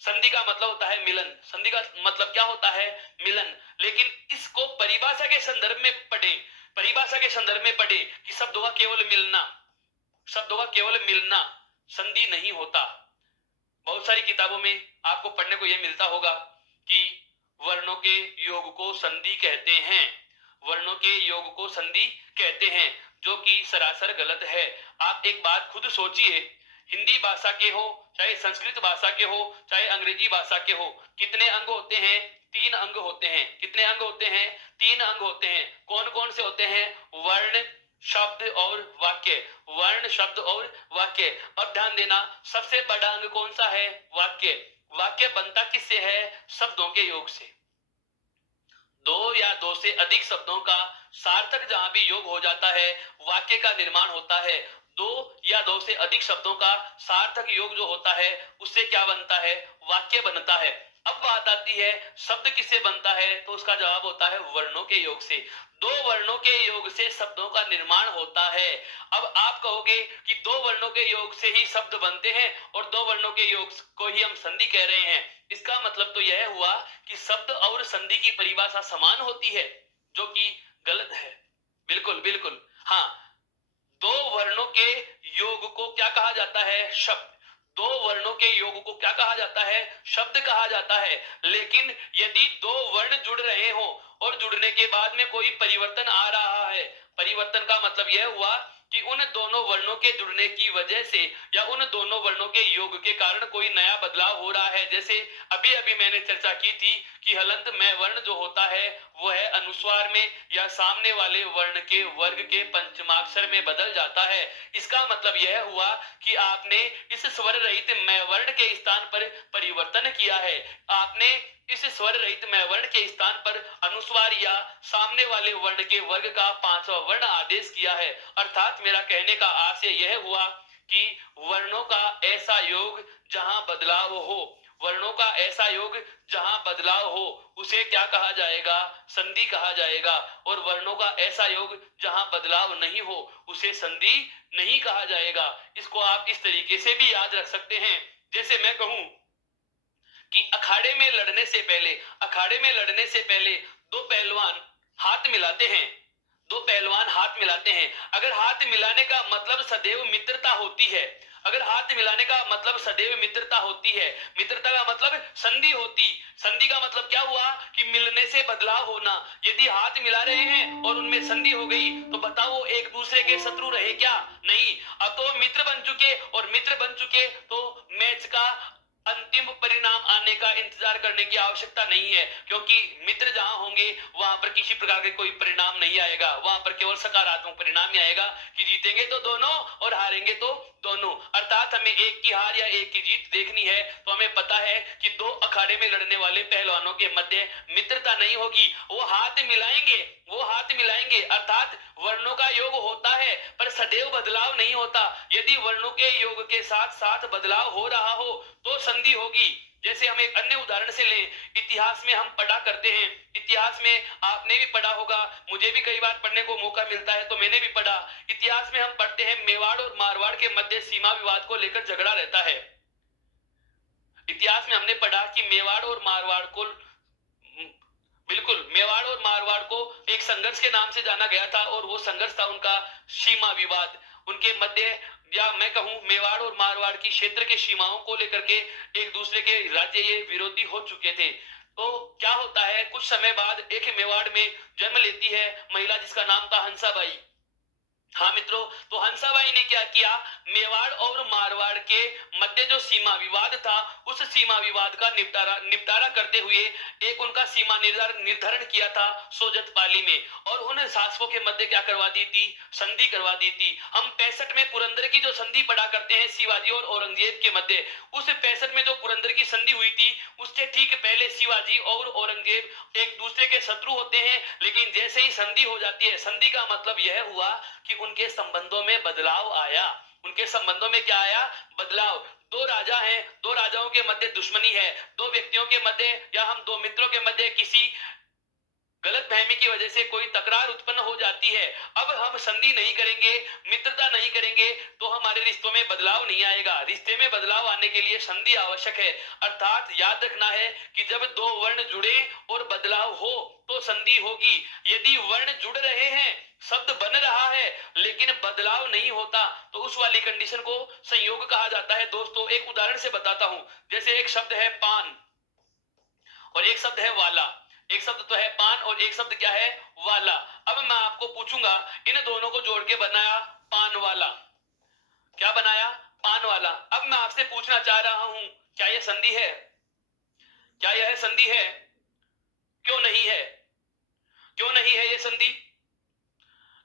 संधि का मतलब होता है मिलन। संधि का मतलब क्या होता है, मिलन। लेकिन इसको परिभाषा के संदर्भ में पढ़े, परिभाषा के संदर्भ में पढ़े कि शब्दों का केवल मिलना, शब्दों का केवल मिलना संधि नहीं होता। बहुत सारी किताबों में आपको पढ़ने को यह मिलता होगा कि वर्णों के योग को संधि कहते हैं, वर्णों के योग को संधि कहते हैं, जो कि सरासर गलत है। आप एक बात खुद सोचिए, हिंदी भाषा के हो, चाहे संस्कृत भाषा के हो, चाहे अंग्रेजी भाषा के हो, कितने अंग होते हैं, 3 अंग होते हैं। कितने अंग होते हैं, 3 अंग होते हैं। कौन कौन से होते हैं, वर्ण, शब्द और वाक्य, वर्ण, शब्द और वाक्य। अब ध्यान देना, सबसे बड़ा अंग कौन सा है, वाक्य। वाक्य बनता किससे है, शब्दों के योग से। 2 या 2 से अधिक शब्दों का सार्थक जहां भी योग हो जाता है, वाक्य का निर्माण होता है। 2 या 2 से अधिक शब्दों का सार्थक योग जो होता है उससे क्या बनता है, वाक्य बनता है। अब बात आती है शब्द किससे बनता है, तो उसका जवाब होता है वर्णों के योग से। दो वर्णों के योग से शब्दों का निर्माण होता है। अब आप कहोगे कि दो वर्णों के योग से ही शब्द बनते हैं और दो वर्णों के योग को ही हम संधि कह रहे हैं। इसका मतलब तो यह हुआ कि शब्द और संधि की परिभाषा समान होती है, जो कि गलत है। बिल्कुल बिल्कुल, हाँ, दो वर्णों के योग को क्या कहा जाता है, शब्द। दो वर्णों के योग को क्या कहा जाता है, शब्द कहा जाता है। लेकिन यदि दो वर्ण जुड़ रहे हो और जुड़ने के बाद में कोई परिवर्तन आ रहा है, परिवर्तन का मतलब यह हुआ कि उन दोनों वर्णों के जुड़ने की वजह से या उन दोनों वर्णों के योग के कारण कोई नया बदलाव हो रहा है। जैसे अभी अभी मैंने चर्चा की थी कि हलंत में वर्ण जो होता है वो है अनुस्वार में या सामने वाले वर्ण के वर्ग के पंचमाक्षर में बदल जाता है। इसका मतलब यह हुआ कि आपने इस स्वर रहित मैं वर्ण के स्थान पर परिवर्तन किया है। आपने इस स्वर रहित मैं वर्ण के स्थान पर अनुस्वार या सामने वाले वर्ण के वर्ग का पांचवा वर्ण आदेश किया है। अर्थात मेरा कहने का आशय यह हुआ कि वर्णों का ऐसा योग जहां बदलाव हो, वर्णों का ऐसा योग जहां बदलाव हो उसे क्या कहा जाएगा, संधि कहा जाएगा। और वर्णों का ऐसा योग जहां बदलाव नहीं हो उसे संधि नहीं कहा जाएगा। इसको आप इस तरीके से भी याद रख सकते हैं। जैसे मैं कहूं कि अखाड़े में लड़ने से पहले, अखाड़े में लड़ने से पहले दो पहलवान हाथ मिलाते हैं, दो पहलवान हाथ मिलाते हैं। अगर हाथ मिलाने का मतलब सदैव मित्रता होती है, अगर हाथ मिलाने का मतलब सदैव मित्रता होती है, मित्रता का मतलब संधि होती, संधि का मतलब क्या हुआ कि मिलने से बदलाव होना। यदि हाथ मिला रहे हैं और उनमें संधि हो गई तो बताओ वो एक दूसरे के शत्रु रहे क्या, नहीं। अब तो मित्र बन चुके, और मित्र बन चुके तो मैच का अंतिम परिणाम आने का इंतजार करने की आवश्यकता नहीं है, क्योंकि मित्र जहां होंगे वहां पर किसी प्रकार के कोई परिणाम नहीं आएगा, वहां पर केवल सकारात्मक परिणाम ही आएगा कि जीतेंगे तो दोनों और हारेंगे तो दोनों। अर्थात हमें एक की हार या एक की जीत देखनी है तो हमें पता है कि दो अखाड़े में लड़ने वाले पहलवानों के मध्य मित्रता नहीं होगी, वो हाथ मिलाएंगे, वो हाथ मिलाएंगे। अर्थात वर्णों का योग होता है पर सदैव बदलाव नहीं होता। यदि वर्णों के योग के साथ साथ बदलाव हो रहा हो तो संधि होगी। जैसे हम एक अन्य उदाहरण से लें, इतिहास में हम पढ़ा करते हैं, इतिहास में आपने भी पढ़ा होगा, मुझे भी कई बार पढ़ने को मौका मिलता है तो मैंने भी पढ़ा। इतिहास में हम पढ़ते हैं मेवाड़ और मारवाड़ के मध्य सीमा विवाद को लेकर झगड़ा रहता है। इतिहास में हमने पढ़ा कि मेवाड़ और मारवाड़ को, बिल्कुल, मेवाड़ और मारवाड़ को एक संघर्ष के नाम से जाना गया था और वो संघर्ष था उनका सीमा विवाद। उनके मध्य, या मैं कहूं मेवाड़ और मारवाड़ की क्षेत्र के सीमाओं को लेकर के एक दूसरे के राज्य ये विरोधी हो चुके थे। तो क्या होता है, कुछ समय बाद एक मेवाड़ में जन्म लेती है महिला जिसका नाम था हंसाबाई। हाँ मित्रों, तो हंसाबाई ने क्या किया, मेवाड़ और मारवाड़ के मध्य जो सीमा विवाद था उस सीमा विवाद का निपटारा निपटारा करते हुए एक उनका सीमा निर्धारण किया था सोजत पाली में, और उन शासकों के मध्य क्या करवा दी थी, संधि करवा दी थी। हम 65 में पुरंदर की जो संधि पढ़ा करते हैं शिवाजी और औरंगजेब के मध्य, उस 65 में जो पुरंदर की संधि हुई थी उससे ठीक पहले शिवाजी और औरंगजेब एक दूसरे के शत्रु होते हैं। लेकिन जैसे ही संधि हो जाती है, संधि का मतलब यह हुआ कि उनके संबंधों में बदलाव आया। उनके संबंधों में क्या आया, बदलाव। दो राजा हैं, दो राजाओं के मध्य दुश्मनी है, दो व्यक्तियों के मध्य या हम दो मित्रों के मध्य किसी गलत फहमी की वजह से कोई तकरार उत्पन्न हो जाती है। अब हम संधि नहीं करेंगे, मित्रता नहीं करेंगे तो हमारे रिश्तों में बदलाव नहीं आएगा। रिश्ते में बदलाव आने के लिए संधि आवश्यक है। अर्थात याद रखना है कि जब दो वर्ण जुड़े और बदलाव हो तो संधि होगी। यदि वर्ण जुड़ रहे हैं, शब्द बन रहा है लेकिन बदलाव नहीं होता तो उस वाली कंडीशन को संयोग कहा जाता है। दोस्तों एक उदाहरण से बताता हूं, जैसे एक शब्द है पान और एक शब्द है वाला। एक शब्द तो है पान और एक शब्द क्या है, वाला। अब मैं आपको पूछूंगा इन दोनों को जोड़ के बनाया पान वाला, क्या बनाया, पान वाला। अब मैं आपसे पूछना चाह रहा हूं क्या यह संधि है, क्या यह संधि है, क्यों नहीं है, क्यों नहीं है यह संधि,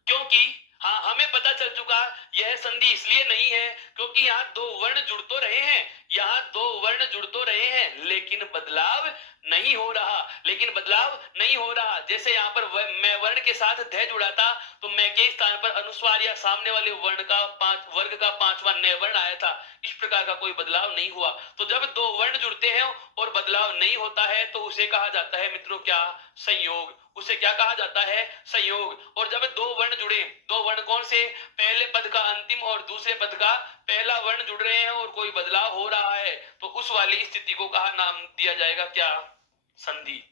क्योंकि हाँ हमें पता चल चुका यह संधि इसलिए नहीं है क्योंकि यहाँ दो वर्ण जुड़ तो रहे हैं यहाँ दो वर्ण जुड़ तो रहे हैं लेकिन बदलाव नहीं हो रहा, लेकिन बदलाव नहीं हो रहा। जैसे यहाँ पर मैं वर्ण के साथ ध जुड़ा था तो मैं के स्थान पर अनुस्वार या सामने वाले वर्ग का पांचवा नय वर्ण आया था। इस प्रकार का कोई बदलाव नहीं हुआ। तो जब दो वर्ण जुड़ते हैं और बदलाव नहीं होता है तो उसे कहा जाता है मित्रों क्या? संयोग। उसे क्या कहा जाता है? संयोग। और जब दो वर्ण जुड़े, दो वर्ण कौन से? पहले पद का अंतिम और दूसरे पद का पहला वर्ण जुड़ रहे हैं और कोई बदलाव हो रहा है तो उस वाली स्थिति को कहा नाम दिया जाएगा क्या? संधि।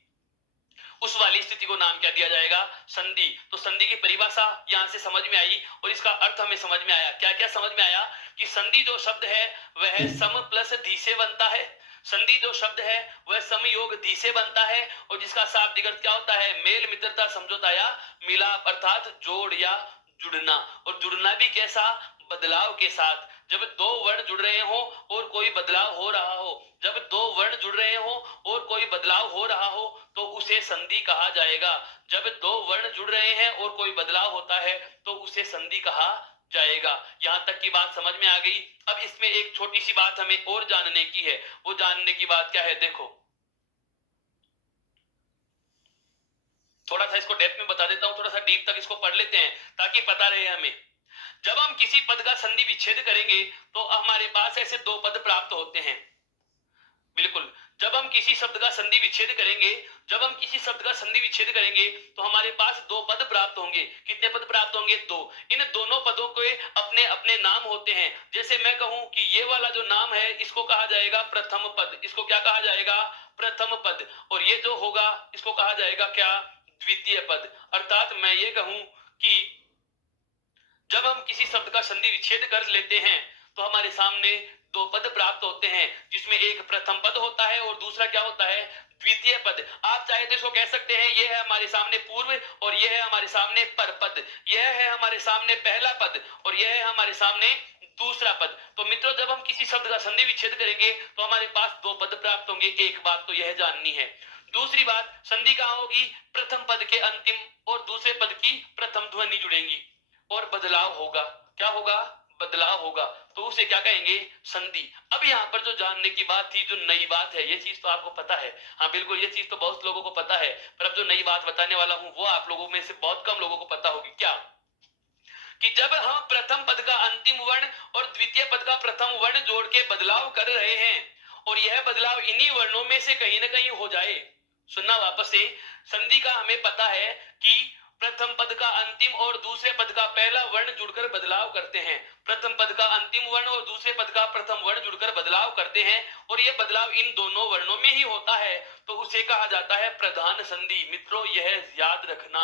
उस वाली स्थिति को नाम क्या दिया जाएगा? संधि। तो संधि की परिभाषा यहां से समझ में आई और इसका अर्थ हमें समझ में आया। क्या क्या समझ में आया? कि संधि जो शब्द है वह सम प्लस धी से बनता है। संधि जो शब्द है वह समयोग धी से बनता है और जिसका शाब्दिक अर्थ क्या होता है? मेल, मित्रता, समझौता या मिलाप अर्थात जोड़ या जुड़ना। और जुड़ना भी कैसा? बदलाव के साथ। जब दो वर्ण जुड़ रहे हो और कोई बदलाव हो रहा हो, जब दो वर्ण जुड़ रहे हो और कोई बदलाव हो रहा हो तो उसे संधि कहा जाएगा। जब दो वर्ण जुड़ रहे हैं और कोई बदलाव होता है तो उसे संधि कहा जाएगा। यहां तक की बात समझ में आ गई। अब इसमें एक छोटी सी बात हमें और जानने की है। वो जानने की बात क्या है? देखो, थोड़ा सा इसको डेप्थ में बता देता हूं, थोड़ा सा डीप तक इसको पढ़ लेते हैं ताकि पता रहे हमें। जब हम किसी पद का संधि विच्छेद करेंगे तो हमारे पास ऐसे दो पद प्राप्त होते हैं। बिल्कुल, जब हम किसी शब्द का संधि विच्छेद करेंगे, जब हम किसी शब्द का संधि विच्छेद करेंगे तो हमारे पास दो पद प्राप्त होंगे। कितने पद प्राप्त होंगे? दो। इन दोनों पदों के अपने अपने नाम होते हैं। जैसे मैं कहूं कि ये वाला जो नाम है इसको कहा जाएगा प्रथम पद। इसको क्या कहा जाएगा? प्रथम पद। और ये जो होगा इसको कहा जाएगा क्या? द्वितीय पद। अर्थात मैं ये कहूं कि जब हम किसी शब्द का संधि विच्छेद कर लेते हैं तो हमारे सामने दो पद प्राप्त होते हैं जिसमें एक प्रथम पद होता है और दूसरा क्या होता है? द्वितीय पद। आप चाहे तो इसको कह सकते हैं यह है हमारे सामने पूर्व और यह है हमारे सामने पर पद, यह है हमारे सामने पहला पद और यह है हमारे सामने दूसरा पद। तो मित्रों, जब हम किसी शब्द का संधि विच्छेद करेंगे तो हमारे पास दो पद प्राप्त होंगे। एक बात तो यह जाननी है। दूसरी बात, संधि कहां होगी? प्रथम पद के अंतिम और दूसरे पद की प्रथम ध्वनि जुड़ेंगी और बदलाव होगा। क्या होगा? बदलाव होगा। तो उसे क्या कहेंगे? संधि। अब यहाँ पर जो जानने की बात थी, जो नई बात है, ये चीज तो आपको पता है। हाँ बिल्कुल, ये चीज तो बहुत लोगों को पता है, पर अब जो नई बात बताने वाला हूं वो आप लोगों में से बहुत कम लोगों को पता होगी। क्या? कि जब हम प्रथम पद का अंतिम वर्ण और द्वितीय पद का प्रथम वर्ण जोड़ के बदलाव कर रहे हैं और यह बदलाव इन्हीं वर्णों में से कहीं ना कहीं हो जाए। सुनना वापस से। संधि का हमें पता है कि प्रथम पद का अंतिम और दूसरे पद का पहला वर्ण जुड़कर बदलाव करते हैं। प्रथम पद का अंतिम वर्ण और दूसरे पद का प्रथम वर्ण जुड़कर बदलाव करते हैं और यह बदलाव इन दोनों वर्णों में ही होता है तो उसे कहा जाता है प्रधान संधि। मित्रों, यह याद रखना।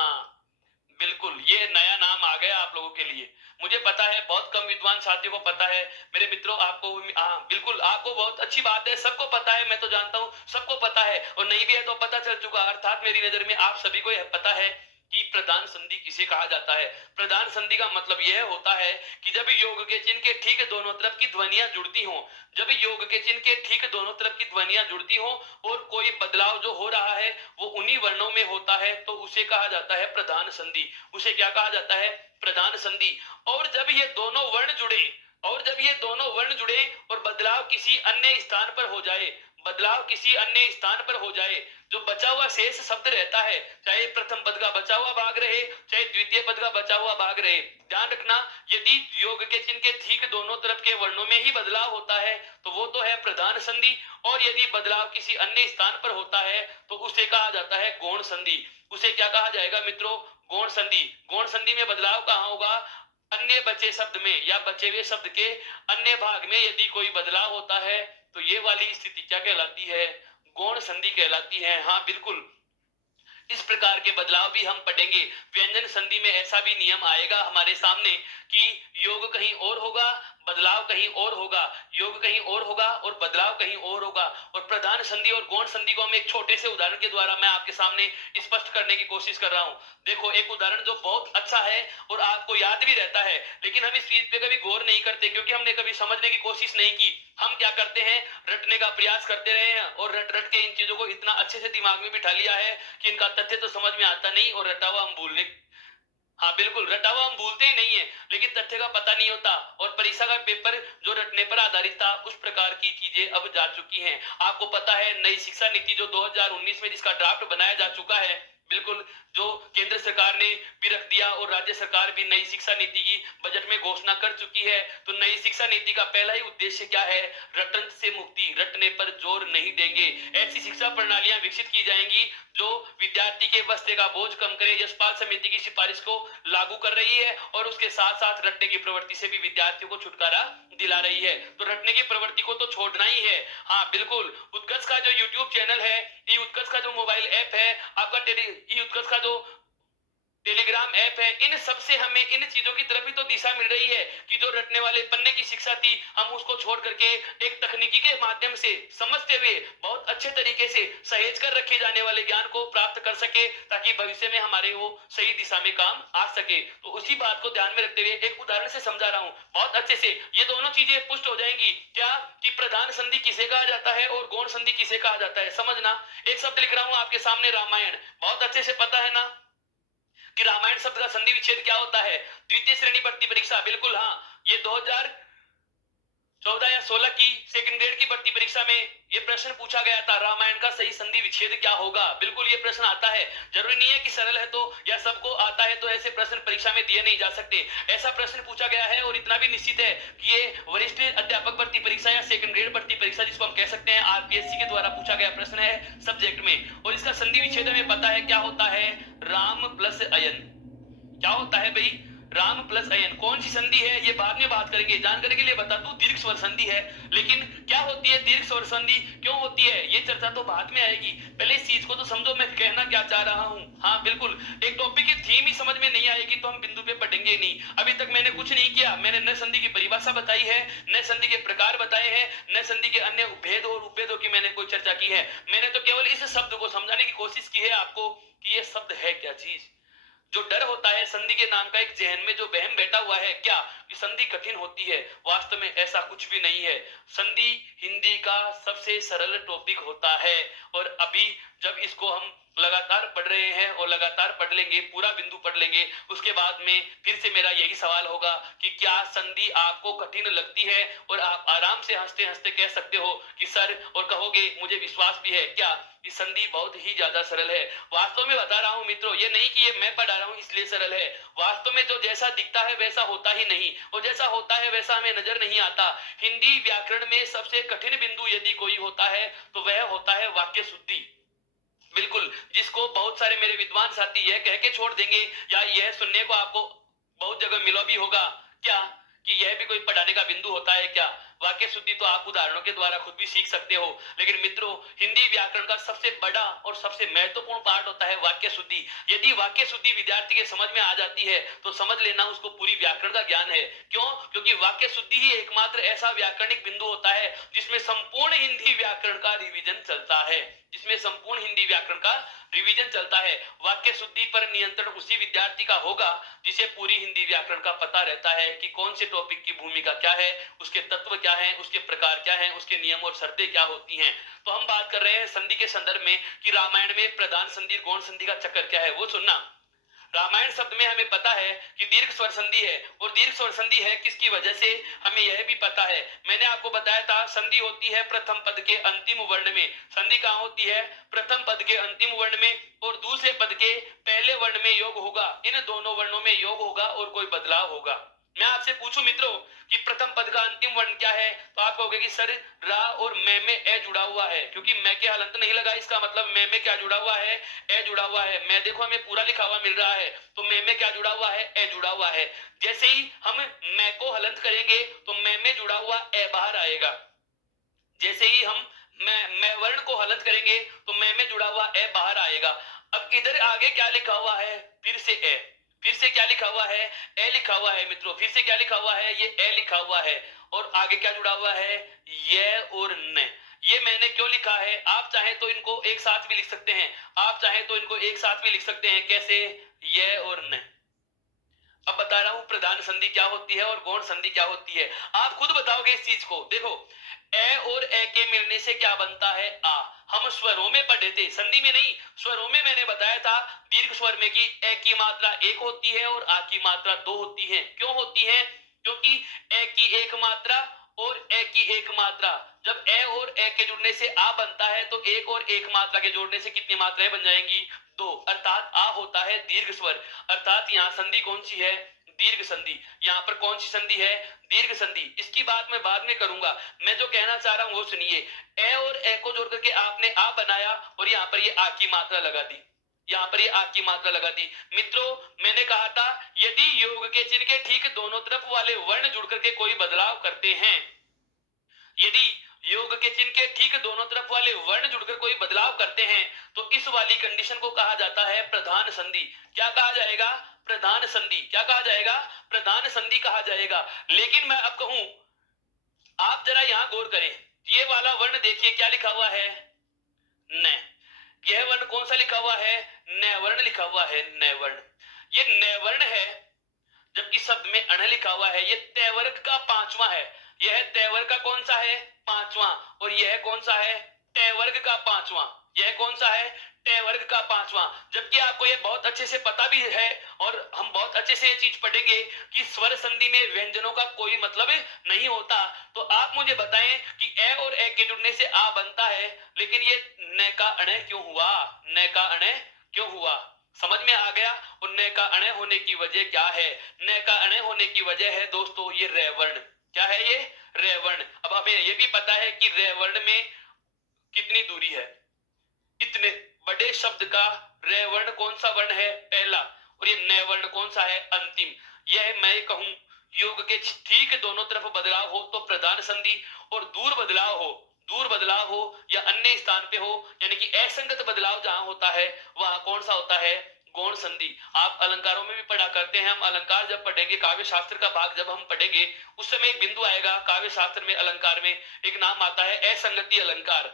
बिल्कुल, ये नया नाम आ गया आप लोगों के लिए। मुझे पता है बहुत कम विद्वान साथियों को पता है। मेरे मित्रों, आपको बिल्कुल, आपको बहुत अच्छी बात है, सबको पता है। मैं तो जानता हूं सबको पता है और नहीं भी है तो पता चल चुका। अर्थात मेरी नजर में आप सभी को यह पता है कि प्रधान संधि किसे कहा जाता है। प्रधान संधि का मतलब यह होता है कि जब योग के चिन्ह के ठीक दोनों तरफ की ध्वनियां जुड़ती हों, जब योग के चिन्ह के ठीक दोनों तरफ की ध्वनियां जुड़ती हों और कोई बदलाव जो हो रहा है वो उन्हीं वर्णों में होता है तो उसे कहा जाता है प्रधान संधि। उसे क्या कहा जाता है? प्रधान संधि। और जब ये दोनों वर्ण जुड़े, और जब ये दोनों वर्ण जुड़े और बदलाव किसी अन्य स्थान पर हो जाए, बदलाव किसी अन्य स्थान पर हो जाए, जो बचा हुआ शेष शब्द रहता है, चाहे प्रथम पद का बचा हुआ भाग रहे चाहे द्वितीय पद का बचा हुआ भाग रहे, ध्यान रखना, यदि योग के चिन्ह के ठीक दोनों तरफ के वर्णों में ही बदलाव होता है तो वो तो है प्रधान संधि। और यदि बदलाव किसी अन्य स्थान पर होता है तो उसे कहा जाता है गौण संधि। उसे क्या कहा जाएगा मित्रों? गौण संधि। गौण संधि में बदलाव कहां होगा? अन्य बचे शब्द में या बचे हुए शब्द के अन्य भाग में यदि कोई बदलाव होता है तो ये वाली स्थिति क्या कहलाती है? गौण संधि कहलाती है। हाँ बिल्कुल, इस प्रकार के बदलाव भी हम पढ़ेंगे। व्यंजन संधि में ऐसा भी नियम आएगा हमारे सामने कि योग कहीं और होगा, बदलाव कहीं और होगा, योग कहीं और होगा और बदलाव कहीं और होगा। और प्रधान संधि और गौण संधि को हम एक छोटे से उदाहरण के द्वारा मैं आपके सामने स्पष्ट करने की कोशिश कर रहा हूं। देखो, एक उदाहरण जो बहुत अच्छा है और आपको याद भी रहता है, लेकिन हम इस चीज पे कभी गौर नहीं करते क्योंकि हमने कभी समझने की कोशिश नहीं की। हम क्या करते हैं? रटने का प्रयास करते रहे हैं और रट रट के इन चीजों को इतना अच्छे से दिमाग में बिठा लिया है कि इनका तथ्य तो समझ में आता नहीं और रटा हुआ हम भूलने। हाँ बिल्कुल, रटा हुआ हम भूलते ही नहीं है। लेकिन तथ्य का पता नहीं होता और परीक्षा का पेपर जो रटने पर आधारित था उस प्रकार की चीजें अब जा चुकी हैं। आपको पता है नई शिक्षा नीति जो 2019 में जिसका ड्राफ्ट बनाया जा चुका है, बिल्कुल जो केंद्र सरकार ने भी रख दिया और राज्य सरकार भी नई शिक्षा नीति की बजट में घोषणा कर चुकी है। तो नई शिक्षा नीति का पहला ही उद्देश्य क्या है? रटन से मुक्ति, रटने पर जोर नहीं देंगे। ऐसी शिक्षा प्रणालियां विकसित की जाएंगी जो विद्यार्थी के बस्ते का बोझ कम करे। यशपाल समिति की सिफारिश को लागू कर रही है और उसके साथ साथ रटने की प्रवृत्ति से भी विद्यार्थियों को छुटकारा दिला रही है। तो रटने की प्रवृत्ति को तो छोड़ना ही है। हाँ बिल्कुल, उत्कर्ष का जो यूट्यूब चैनल है, ई उत्कर्ष का जो मोबाइल ऐप है, आपका ई उत्कर्ष का जो टेलीग्राम ऐप है, इन सबसे हमें इन चीजों की तरफ ही तो दिशा मिल रही है कि जो रटने वाले पन्ने की शिक्षा थी हम उसको छोड़ करके एक तकनीकी के माध्यम से समझते हुए बहुत अच्छे तरीके से सहेज कर रखे जाने वाले ज्ञान को प्राप्त कर सके ताकि भविष्य में हमारे वो सही दिशा में काम आ सके। तो उसी बात को ध्यान में रखते हुए एक उदाहरण से समझा रहा हूं बहुत अच्छे से। ये दोनों चीजें पुष्ट हो जाएंगी क्या कि प्रधान संधि किसे कहा जाता है और गौण संधि किसे कहा जाता है। समझना, एक शब्द लिख रहा हूं आपके सामने, रामायण। बहुत अच्छे से पता है ना कि रामायण शब्द का संधि विच्छेद क्या होता है? द्वितीय श्रेणी भर्ती परीक्षा, बिल्कुल हाँ, ये 2014 या 16 की सेकंड ग्रेड की भर्ती परीक्षा में ये प्रश्न पूछा गया था, रामायण का सही संधि विच्छेद क्या होगा। बिल्कुल ये प्रश्न आता है, जरूरी नहीं है कि सरल है तो या सबको आता है तो ऐसे प्रश्न परीक्षा में दिए नहीं जा सकते। ऐसा प्रश्न पूछा गया है और इतना भी निश्चित है कि ये वरिष्ठ अध्यापक भर्ती परीक्षा या सेकंड ग्रेड भर्ती परीक्षा जिसको हम कह सकते हैं आरपीएससी के द्वारा पूछा गया प्रश्न है सब्जेक्ट में। और इसका संधि विच्छेद हमें पता है क्या होता है, राम प्लस अयन। क्या होता है भाई? राम प्लस अयन। कौन सी संधि है ये बाद में बात करेंगे, जानकारी के लिए बता दूं दीर्घ स्वर संधि है। लेकिन क्या होती है दीर्घ स्वर संधि, क्यों होती है, ये चर्चा तो बाद में आएगी। पहले इस चीज को तो समझो मैं कहना क्या चाह रहा हूं। हाँ बिल्कुल, एक टॉपिक की थीम ही समझ में नहीं आएगी तो हम बिंदु पे पढ़ेंगे नहीं। अभी तक मैंने कुछ नहीं किया, मैंने न संधि की परिभाषा बताई है, न संधि के प्रकार बताए हैं, न संधि के अन्य भेद और उपभेदों की मैंने कोई चर्चा की है। मैंने तो केवल इस शब्द को समझाने की कोशिश की है आपको कि ये शब्द है क्या चीज। जो डर होता है संधि के नाम का, एक जहन में जो वहम बैठा हुआ है क्या कि संधि कठिन होती है, वास्तव में ऐसा कुछ भी नहीं है। संधि हिंदी का सबसे सरल टॉपिक होता है और अभी जब इसको हम लगातार पढ़ रहे हैं और लगातार पढ़ लेंगे, पूरा बिंदु पढ़ लेंगे, उसके बाद में फिर से मेरा यही सवाल होगा कि क्या संधि आपको कठिन लगती है? और आप आराम से हंसते हंसते कह सकते हो कि सर, और कहोगे मुझे विश्वास भी है क्या कि संधि बहुत ही ज्यादा सरल है। वास्तव में बता रहा हूं मित्रों, ये नहीं कि ये मैं पढ़ा रहा हूं इसलिए सरल है। वास्तव में जो जैसा दिखता है वैसा होता ही नहीं और जैसा होता है वैसा हमें नजर नहीं आता। हिंदी व्याकरण में सबसे कठिन बिंदु यदि कोई होता है तो वह होता है वाक्य शुद्धि। बिल्कुल, जिसको बहुत सारे मेरे विद्वान साथी यह कह के छोड़ देंगे या यह सुनने को आपको बहुत जगह मिला भी होगा क्या कि यह भी कोई पढ़ाने का बिंदु होता है क्या। वाक्य शुद्धि तो आप उदाहरणों के द्वारा खुद भी सीख सकते हो। लेकिन मित्रों, हिंदी व्याकरण का सबसे बड़ा और सबसे महत्वपूर्ण पार्ट होता है वाक्य शुद्धि। यदि वाक्य शुद्धि विद्यार्थी के समझ में आ जाती है तो समझ लेना उसको पूरी व्याकरण का ज्ञान है। क्यों? क्योंकि वाक्य शुद्धि ही एकमात्र ऐसा व्याकरणिक बिंदु होता है जिसमें संपूर्ण हिंदी व्याकरण का रिवीजन चलता है, जिसमें संपूर्ण हिंदी व्याकरण का रिवीजन चलता है। वाक्य शुद्धि पर नियंत्रण उसी विद्यार्थी का होगा जिसे पूरी हिंदी व्याकरण का पता रहता है कि कौन से टॉपिक की भूमिका क्या है, उसके तत्व क्या है, उसके प्रकार क्या है, उसके नियम और शर्तें क्या होती हैं। तो हम बात कर रहे हैं संधि के संदर्भ में कि रामायण में प्रधान संधि गौण संधि का चक्कर क्या है वो सुनना। रामायण शब्द में हमें पता है कि दीर्घ स्वर संधि है और दीर्घ स्वर संधि है किसकी वजह से हमें यह भी पता है। मैंने आपको बताया था संधि होती है प्रथम पद के अंतिम वर्ण में। संधि कहां होती है? प्रथम पद के अंतिम वर्ण में और दूसरे पद के पहले वर्ण में योग होगा। इन दोनों वर्णों में योग होगा और कोई बदलाव होगा। मैं आपसे पूछूं मित्रों कि प्रथम पद का अंतिम वर्ण क्या है, तो आप कहोगे कि सर रा और मैं में ए जुड़ा हुआ है, क्योंकि मैं के हलंत नहीं लगा, इसका मतलब मैं में क्या जुड़ा हुआ है? ए जुड़ा हुआ है। मैं देखो हमें पूरा लिखा हुआ मिल रहा है तो मैं में क्या जुड़ा हुआ है? ए जुड़ा हुआ है। जैसे ही हम मैं को हलंत करेंगे तो मैं में जुड़ा हुआ ए बाहर आएगा। जैसे ही हम मैं वर्ण को हलंत करेंगे तो मैं में जुड़ा हुआ ए बाहर आएगा। अब इधर आगे क्या लिखा हुआ है? फिर से ए। फिर से क्या लिखा हुआ है? ए लिखा हुआ है मित्रों। फिर से क्या लिखा हुआ है? ये ए लिखा हुआ है। और आगे क्या जुड़ा हुआ है? ये और न। ये मैंने क्यों लिखा है? आप चाहे तो इनको एक साथ भी लिख सकते हैं, आप चाहे तो इनको एक साथ भी लिख सकते हैं। कैसे? ये और न। अब बता रहा हूं प्रधान संधि क्या होती है और गौण संधि क्या होती है। आप खुद बताओगे इस चीज को। देखो, ए और ए के मिलने से क्या बनता है? आ। हम स्वरों में पढ़े थे, संधि में नहीं, स्वरों में मैंने बताया था दीर्घ स्वर में कि ए की मात्रा एक होती है और आ की मात्रा दो होती है। क्यों होती है? क्योंकि ए की एक मात्रा और ए की एक मात्रा, जब ए और ए के जुड़ने से आ बनता है तो एक और एक मात्रा के जोड़ने से कितनी मात्राएं बन जाएंगी? दो। अर्थात आ होता है दीर्घ स्वर। अर्थात यहाँ संधि कौन सी है? दीर्घ संधि। यहाँ पर कौन सी संधि है? दीर्घ संधि। इसकी बात मैं बाद में करूंगा। मैं जो कहना चाह रहा हूं वो सुनिए। ए और ए को जोड़ करके आपने आ बनाया और यहाँ पर ये आ की मात्रा लगा दी, यहाँ पर ये आ की मात्रा लगा दी। मित्रों, मैंने कहा था यदि योग के चिन्ह के ठीक दोनों तरफ वाले वर्ण जुड़ करके कोई बदलाव करते हैं, यदि योग के चिन्ह के ठीक दोनों तरफ वाले वर्ण जुड़कर कोई बदलाव करते हैं तो इस वाली कंडीशन को कहा जाता है प्रधान संधि। क्या कहा जाएगा? प्रधान संधि। क्या कहा जाएगा? प्रधान संधि कहा जाएगा। लेकिन मैं अब कहूं, आप जरा यहां गौर करें, ये वाला वर्ण देखिए क्या लिखा हुआ है? न। यह वर्ण कौन सा लिखा हुआ है? न वर्ण लिखा हुआ है, न वर्ण। ये न वर्ण है, जबकि शब्द में अण लिखा हुआ है। ये तय वर्ग का पांचवा है। यह तय वर्ग का कौन सा है? पांचवा। और यह कौन सा है? तय वर्ग का पांचवा। यह कौन सा है? तय वर्ग का पांचवा। जबकि आपको यह बहुत अच्छे से पता भी है और हम बहुत अच्छे से ये चीज पढ़ेंगे कि स्वर संधि में व्यंजनों का कोई मतलब नहीं होता। तो आप मुझे बताएं कि ए और ए के जुड़ने से आ बनता है, लेकिन ये न का अण क्यों हुआ? न का अण क्यों हुआ? समझ में आ गया? और न का अण होने की वजह क्या है? न का अण होने की वजह है दोस्तों ये रे वर्ण। क्या है ये? रे वर्ण। अब हमें ये भी पता है कि रे वर्ण में कितनी दूरी है। इतने बड़े शब्द का रे वर्ण कौन सा वर्ण है? पहला। और ये न वर्ण कौन सा है? अंतिम। यह मैं कहूं योग के ठीक दोनों तरफ बदलाव हो तो प्रधान संधि, और दूर बदलाव हो या अन्य स्थान पे हो, यानी कि असंगत बदलाव जहां होता है वहां कौन सा होता है? गौण संधि। आप अलंकारों में भी पढ़ा करते हैं, हम अलंकार जब पढ़ेंगे, काव्य शास्त्र का भाग जब हम पढ़ेंगे, उस समय एक बिंदु आएगा काव्य शास्त्र में, अलंकार में एक नाम आता है असंगति अलंकार।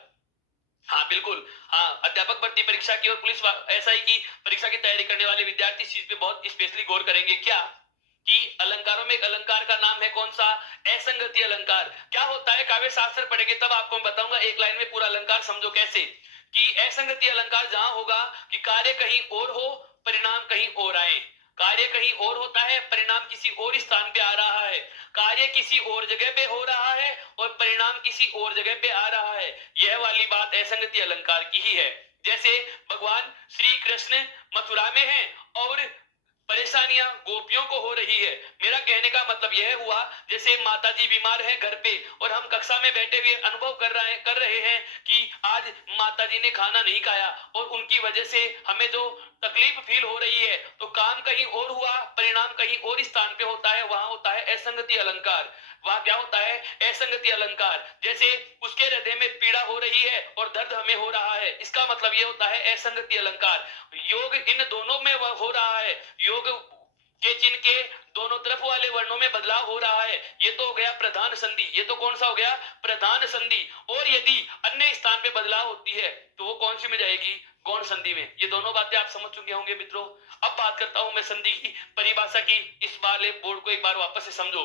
हाँ बिल्कुल। हाँ, अध्यापक भर्ती परीक्षा की और पुलिस एसआई की परीक्षा की तैयारी करने वाले विद्यार्थी इस चीज पे बहुत स्पेशली गौर करेंगे। क्या? कि अलंकारों में एक अलंकार का नाम है कौन सा? असंगति अलंकार। क्या होता है? काव्य शास्त्र पढ़ेंगे तब आपको मैं बताऊंगा, एक लाइन में पूरा अलंकार समझो कैसे। कि असंगति अलंकार जहां होगा कि कार्य कहीं और हो, परिणाम कहीं और आए। कार्य कहीं और होता है, परिणाम किसी और स्थान पे आ रहा है। कार्य किसी और जगह पे हो रहा है और परिणाम किसी और जगह पे आ रहा है। यह वाली बात असंगति अलंकार की ही है। जैसे भगवान श्री कृष्ण मथुरा में हैं और परेशानियां गोपियों को हो रही है। मेरा कहने का मतलब यह हुआ, जैसे माताजी बीमार है घर पे और हम कक्षा में बैठे हुए अनुभव कर रहे हैं कि आज माताजी ने खाना नहीं खाया और उनकी वजह से हमें जो तकलीफ फील हो रही है, तो काम कहीं और हुआ, परिणाम कहीं और स्थान पे होता है, वहां होता है असंगति अलंकार। वहां क्या होता है? असंगति अलंकार। जैसे उसके हृदय में पीड़ा हो रही है और दर्द हमें हो रहा है, इसका मतलब यह होता है असंगति अलंकार। योग इन दोनों में हो रहा है, योग के चिन्ह के दोनों तरफ वाले वर्णों में बदलाव हो रहा है। ये तो हो गया प्रधान संधि। ये तो कौन सा हो गया? प्रधान संधि। और यदि अन्य स्थान पे बदलाव होती है तो वो कौन सी में जाएगी? गौण संधि में। ये दोनों बातें आप समझ चुके होंगे मित्रों। अब बात करता हूं मैं संधि की परिभाषा की। इस वाले बोर्ड को एक बार वापस से समझो।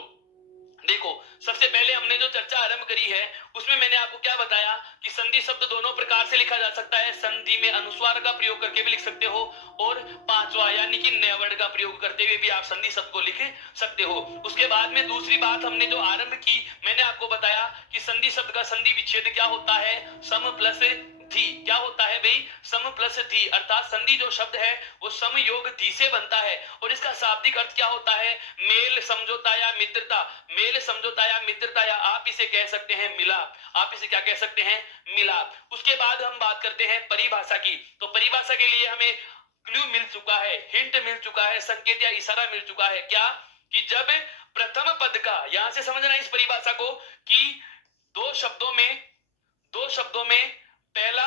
देखो, सबसे पहले हमने जो चर्चा आरंभ करी है उसमें मैंने आपको क्या बताया कि संधि शब्द दोनों प्रकार से लिखा जा सकता है। संधि में अनुस्वार का प्रयोग करके भी लिख सकते हो और पांचवा यानी कि नए वर्ण का प्रयोग करते हुए भी आप संधि शब्द को लिख सकते हो। उसके बाद में दूसरी बात हमने जो आरंभ की, मैंने आपको बताया कि संधि शब्द का संधि विच्छेद क्या होता है? सम प्लस धी। क्या होता है भाई? सम प्लस धी। अर्थात संधि जो शब्द है वो सम योग धी से बनता है और इसका शाब्दिक अर्थ क्या होता है? मेल, समझौता या मित्रता। मेल, समझौता या मित्रता, या आप इसे कह सकते हैं मिलाप। आप इसे क्या कह सकते हैं? मिलाप। उसके बाद हम बात करते हैं परिभाषा की। तो परिभाषा के लिए हमें क्लू मिल चुका है, हिंट मिल चुका है, संकेत या इशारा मिल चुका है। क्या? कि जब प्रथम पद का, यहां से समझना इस परिभाषा को, कि दो शब्दों में पहला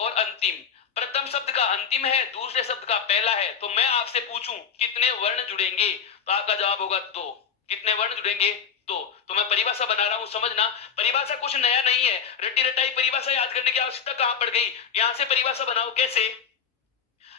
और अंतिम, प्रथम शब्द का अंतिम है, दूसरे शब्द का पहला है, तो मैं आपसे पूछूं कितने वर्ण जुड़ेंगे, तो आपका जवाब होगा दो। कितने वर्ण जुड़ेंगे? दो। तो मैं परिभाषा बना रहा हूं, समझना। परिभाषा कुछ नया नहीं है, रट्टी रटाई परिभाषा याद करने की आवश्यकता कहां पड़ गई? यहां से परिभाषा बनाओ। कैसे?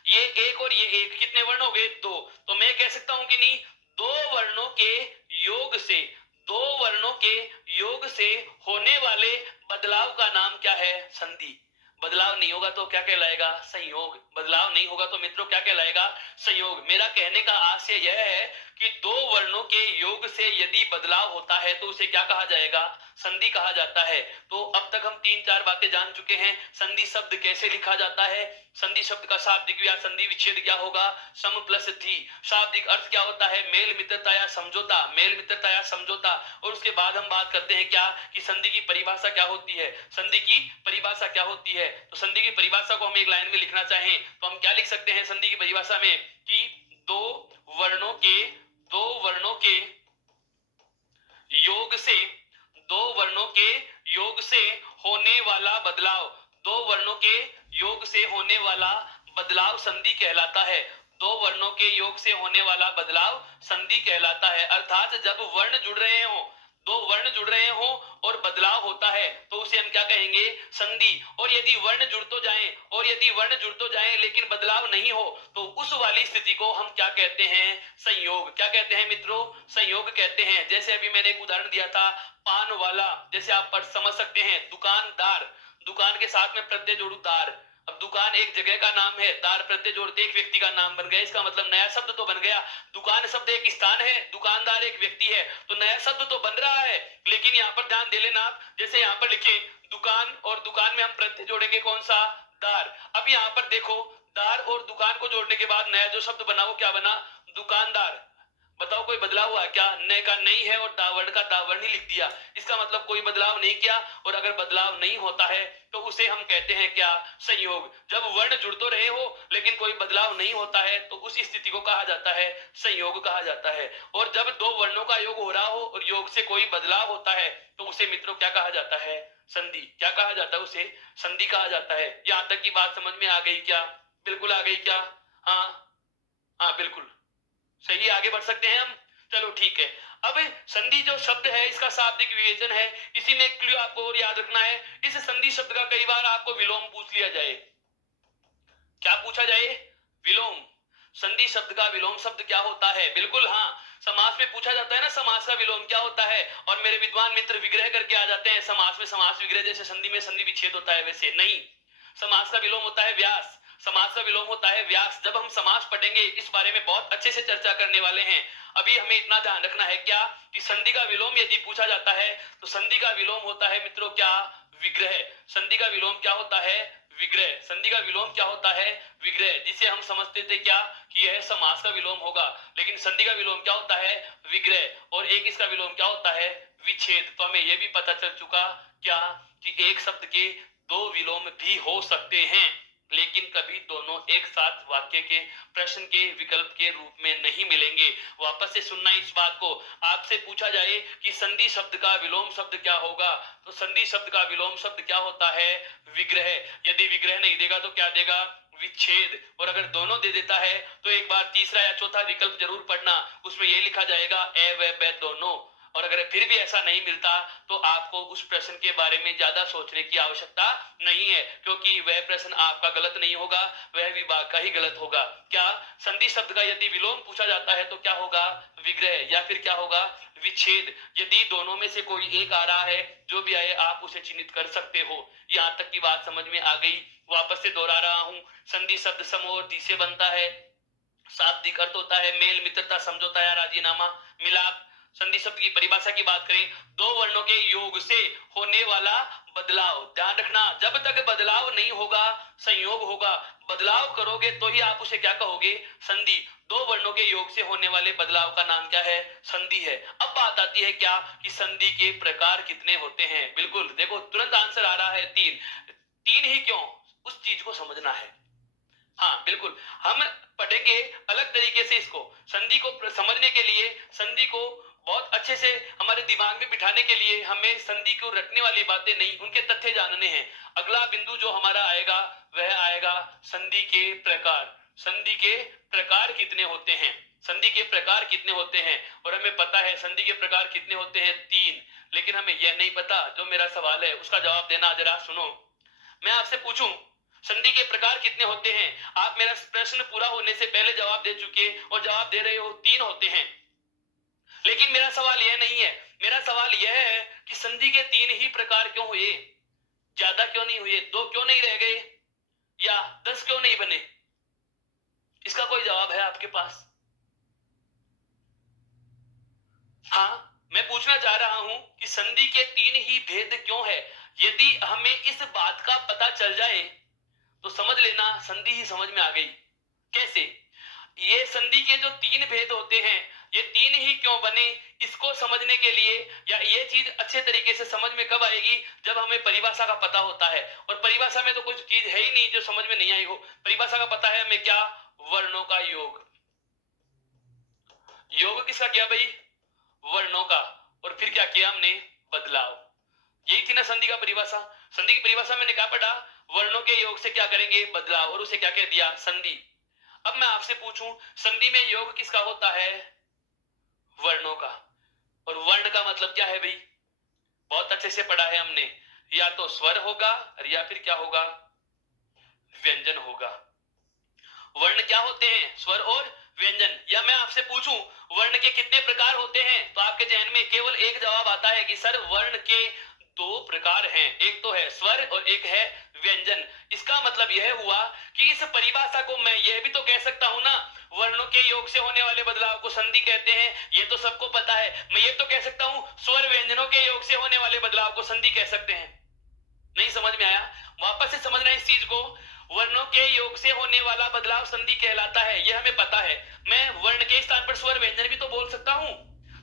ये एक और ये एक, कितने वर्ण हो गए? दो। तो मैं कह सकता हूं कि नहीं, दो वर्णों के योग से, दो वर्णों के योग से होने वाले बदलाव का नाम क्या है? संधि। बदलाव नहीं होगा तो क्या कहलाएगा? संयोग। बदलाव नहीं होगा तो मित्रों क्या कहलाएगा? संयोग। मेरा कहने का आशय यह है कि दो वर्णों के योग से यदि बदलाव होता है तो उसे क्या कहा जाएगा? संधि कहा जाता है। तो अब तक हम 3-4 बातें जान चुके हैं। संधि शब्द कैसे लिखा जाता है, संधि शब्द का शाब्दिक या संधि विच्छेद क्या होगा? सम प्लस थी। शाब्दिक अर्थ क्या होता है? मेल मित्रता या समझौता, मेल मित्रता या समझौता। और उसके बाद हम बात करते हैं क्या कि संधि की परिभाषा क्या होती है, संधि की परिभाषा क्या होती है। तो संधि की परिभाषा को हम एक लाइन में लिखना चाहें तो हम क्या लिख सकते हैं संधि की परिभाषा में कि दो वर्णों के योग से, दो वर्णों के योग से होने वाला बदलाव, दो वर्णों के योग से होने वाला बदलाव संधि कहलाता है। दो वर्णों के योग से होने वाला बदलाव संधि कहलाता है। अर्थात जब वर्ण जुड़ रहे हो, दो वर्ण जुड़ रहे हो और बदलाव होता है तो उसे हम क्या कहेंगे? संधि। और यदि वर्ण जुड़ तो जाएं लेकिन बदलाव नहीं हो तो उस वाली स्थिति को हम क्या कहते हैं? संयोग। क्या कहते हैं मित्रों? संयोग कहते हैं। जैसे अभी मैंने एक उदाहरण दिया था पान वाला, जैसे आप पर समझ सकते हैं दुकानदार, दुकान के साथ में प्रत्यय जोड़ू दार। अब दुकान एक जगह का नाम है, दार प्रत्यय जोड़ते एक व्यक्ति का नाम बन गया। इसका मतलब नया शब्द तो बन गया। दुकान शब्द एक स्थान है, दुकानदार एक व्यक्ति है, तो नया शब्द तो बन रहा है। लेकिन यहाँ पर ध्यान दे लेना आप, जैसे यहाँ पर लिखे दुकान और दुकान में हम प्रत्यय जोड़ेंगे कौन सा? दार। अब यहाँ पर देखो दार और दुकान को जोड़ने के बाद नया जो शब्द बना वो क्या बना? दुकानदार। बताओ कोई बदलाव हुआ क्या? नए का नहीं है और दावर्ण का दावर्ण ही लिख दिया। इसका मतलब कोई बदलाव नहीं किया। और अगर बदलाव नहीं होता है तो उसे हम कहते हैं क्या? संयोग। जब वर्ण जुड़ तो रहे हो लेकिन कोई बदलाव नहीं होता है तो उस स्थिति को कहा जाता है संयोग कहा जाता है। और जब दो वर्णों का योग हो रहा हो और योग से कोई बदलाव होता है तो उसे मित्रों क्या कहा जाता है? संधि। क्या कहा जाता है? उसे संधि कहा जाता है। यहां तक की बात समझ में आ गई क्या? बिल्कुल आ गई क्या? हाँ हाँ बिल्कुल सही। आगे बढ़ सकते हैं हम। चलो ठीक है। अब संधि जो शब्द है इसका शाब्दिक विवेचन है। इसी में एक क्लू आपको और याद रखना है। इस संधि शब्द का कई बार आपको विलोम पूछ लिया जाए। क्या पूछा जाए? विलोम। संधि शब्द का विलोम शब्द क्या होता है? बिल्कुल हाँ, समास में पूछा जाता है ना समास का विलोम क्या होता है। और मेरे विद्वान मित्र विग्रह करके आ जाते हैं समास में समास विग्रह, जैसे संधि में संधि विच्छेद होता है वैसे नहीं। समास का विलोम होता है व्यास, समास का विलोम होता है व्यास। जब हम समास पढ़ेंगे इस बारे में बहुत अच्छे से चर्चा करने वाले हैं। अभी हमें इतना ध्यान रखना है क्या कि संधि का विलोम यदि पूछा जाता है तो संधि का विलोम होता है मित्रों क्या? विग्रह। संधि का विलोम क्या होता है? विग्रह। संधि का विलोम क्या होता है? विग्रह। जिसे हम समझते थे क्या कि यह समास का विलोम होगा, लेकिन संधि का विलोम क्या होता है? विग्रह। और एक इसका विलोम क्या होता है? विच्छेद। तो हमें यह भी पता चल चुका क्या कि एक शब्द के दो विलोम भी हो सकते हैं, लेकिन कभी दोनों एक साथ वाक्य के प्रश्न के विकल्प के रूप में नहीं मिलेंगे। वापस से सुनना इस बात को। आपसे पूछा जाए कि संधि शब्द का विलोम शब्द क्या होगा, तो संधि शब्द का विलोम शब्द क्या होता है? विग्रह। यदि विग्रह नहीं देगा तो क्या देगा? विच्छेद। और अगर दोनों दे देता है तो एक बार तीसरा या चौथा विकल्प जरूर पढ़ना, उसमें यह लिखा जाएगा ए व ब दोनों। और अगर फिर भी ऐसा नहीं मिलता तो आपको उस प्रश्न के बारे में ज्यादा सोचने की आवश्यकता नहीं है, क्योंकि वह प्रश्न आपका गलत नहीं होगा, वह विभाग का ही गलत होगा। क्या संधि शब्द का यदि विलोम पूछा जाता है तो क्या होगा? विग्रह। या फिर क्या होगा? विच्छेद। यदि दोनों में से कोई एक आ रहा है, जो भी आए आप उसे चिन्हित कर सकते हो। यहां तक की बात समझ में आ गई। वापस से दोहरा रहा हूं, संधि शब्द सम और दी से बनता है। शाब्दिक अर्थ होता है मेल मित्रता समझौता या राजीनामा मिलाप। संधि शब्द की परिभाषा की बात करें, दो वर्णों के योग से होने वाला बदलाव। ध्यान रखना, जब तक बदलाव नहीं होगा संयोग होगा। बदलाव करोगे तो ही आप उसे क्या कहोगे? संधि। दो वर्णों के योग से होने वाले बदलाव का नाम क्या है? संधि है। अब बात आती है क्या कि संधि के प्रकार कितने होते हैं। बिल्कुल देखो तुरंत आंसर आ रहा है तीन। तीन ही क्यों, उस चीज को समझना है। हाँ बिल्कुल, हम पढ़ेंगे अलग तरीके से इसको। संधि को समझने के लिए, संधि को बहुत अच्छे से हमारे दिमाग में बिठाने के लिए हमें संधि को रटने वाली बातें नहीं, उनके तथ्य जानने हैं। अगला बिंदु जो हमारा आएगा वह आएगा संधि के प्रकार। संधि के प्रकार कितने होते हैं? संधि के प्रकार कितने होते हैं? और हमें पता है संधि के प्रकार कितने होते हैं? तीन। लेकिन हमें यह नहीं पता, जो मेरा सवाल है उसका जवाब देना जरा सुनो। मैं आपसे पूछूं संधि के प्रकार कितने होते हैं, आप मेरा प्रश्न पूरा होने से पहले जवाब दे चुके और जवाब दे रहे हो तीन होते हैं। लेकिन मेरा सवाल यह नहीं है, मेरा सवाल यह है कि संधि के 3 ही प्रकार क्यों हुए, ज्यादा क्यों नहीं हुए, 2 क्यों नहीं रह गए, या 10 क्यों नहीं बने? इसका कोई जवाब है आपके पास? हाँ, मैं पूछना चाह रहा हूं कि संधि के 3 ही भेद क्यों है। यदि हमें इस बात का पता चल जाए तो समझ लेना संधि ही समझ में आ गई। कैसे? ये संधि के जो 3 भेद होते हैं, ये 3 ही क्यों बने, इसको समझने के लिए, या ये चीज अच्छे तरीके से समझ में कब आएगी, जब हमें परिभाषा का पता होता है। और परिभाषा में तो कुछ चीज है ही नहीं जो समझ में नहीं आई हो। परिभाषा का पता है हमें क्या? वर्णों का योग। योग किसका किया भाई? वर्णों का। और फिर क्या किया हमने? बदलाव। यही थी ना संधि का परिभाषा। संधि की परिभाषा मैंने क्या पढ़ा? वर्णों के योग से क्या करेंगे? बदलाव। और उसे क्या कह दिया? संधि। अब मैं आपसे पूछूं, संधि में योग किसका होता है? वर्णों का। और वर्ण का मतलब क्या है भाई? बहुत अच्छे से पढ़ा है हमने, या तो स्वर होगा या फिर क्या होगा? व्यंजन होगा। वर्ण क्या होते हैं? स्वर और व्यंजन। या मैं आपसे पूछूं वर्ण के कितने प्रकार होते हैं, तो आपके जहन में केवल एक जवाब आता है कि सर वर्ण के 2 प्रकार हैं, एक तो है स्वर और एक है व्यंजन। इसका मतलब यह हुआ कि इस परिभाषा को मैं यह भी तो कह सकता हूं ना, वर्णों के योग से होने वाले बदलाव को संधि कहते हैं, ये तो सबको पता है। मैं ये तो कह सकता हूं स्वर व्यंजनों के योग से होने वाले बदलाव को संधि कह सकते हैं। नहीं समझ में आया? वापस से समझना इस चीज को। वर्णों के योग से होने वाला बदलाव संधि कहलाता है, यह हमें पता है। मैं वर्ण के स्थान पर स्वर व्यंजन भी तो बोल सकता हूं।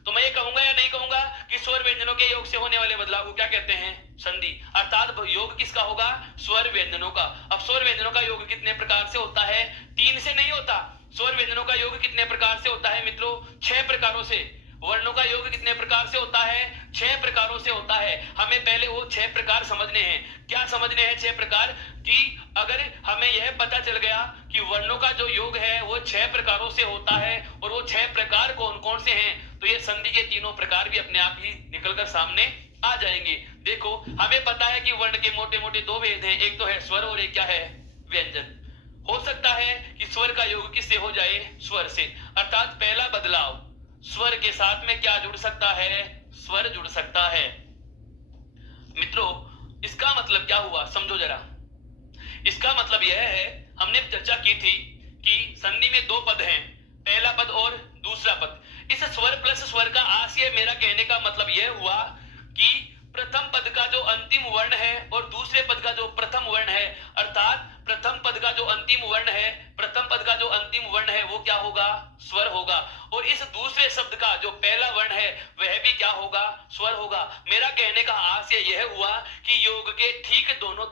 तो मैं ये कहूंगा या नहीं कहूंगा कि स्वर व्यंजनों के योग से होने वाले बदलाव को क्या कहते हैं? संधि। अर्थात योग किसका होगा? स्वर व्यंजनों का। अब स्वर व्यंजनों का योग कितने प्रकार से होता है? 3 से नहीं होता। स्वर व्यंजनों का योग कितने प्रकार से होता है मित्रों? 6 प्रकारों से। वर्णों का योग कितने प्रकार से होता है? 6 प्रकारों से होता है। हमें पहले वो 6 प्रकार समझने हैं। क्या समझने हैं 6 प्रकार? कि अगर हमें यह पता चल गया कि वर्णों का जो योग है वो 6 प्रकारों से होता है, और वो 6 प्रकार कौन कौन से हैं, तो ये संधि के तीनों प्रकार भी अपने आप ही निकलकर सामने आ जाएंगे। देखो, हमें पता है कि वर्ण के मोटे मोटे 2 भेद हैं, एक तो है स्वर और एक क्या है? व्यंजन। हो सकता है कि स्वर का योग किससे हो जाए? स्वर से। अर्थात पहला बदलाव, स्वर के साथ में क्या जुड़ सकता है? स्वर जुड़ सकता है। मित्रों, इसका मतलब क्या हुआ समझो जरा। इसका मतलब यह है, हमने चर्चा की थी कि संधि में 2 पद हैं, पहला पद और दूसरा पद। इस स्वर प्लस स्वर का आशय, मेरा कहने का मतलब यह हुआ कि प्रथम पद का जो अंतिम वर्ण है और दूसरे पद का जो प्रथम वर्ण है, अर्थात प्रथम पद का जो अंतिम वर्ण है, प्रथम पद का जो अंतिम वर्ण है वो क्या होगा? स्वर होगा। और इस दूसरे शब्द का जो पहला वर्ण है वह भी क्या होगा? स्वर होगा। मेरा कहने का आशय यह हुआ कि योग के ठीक दोनों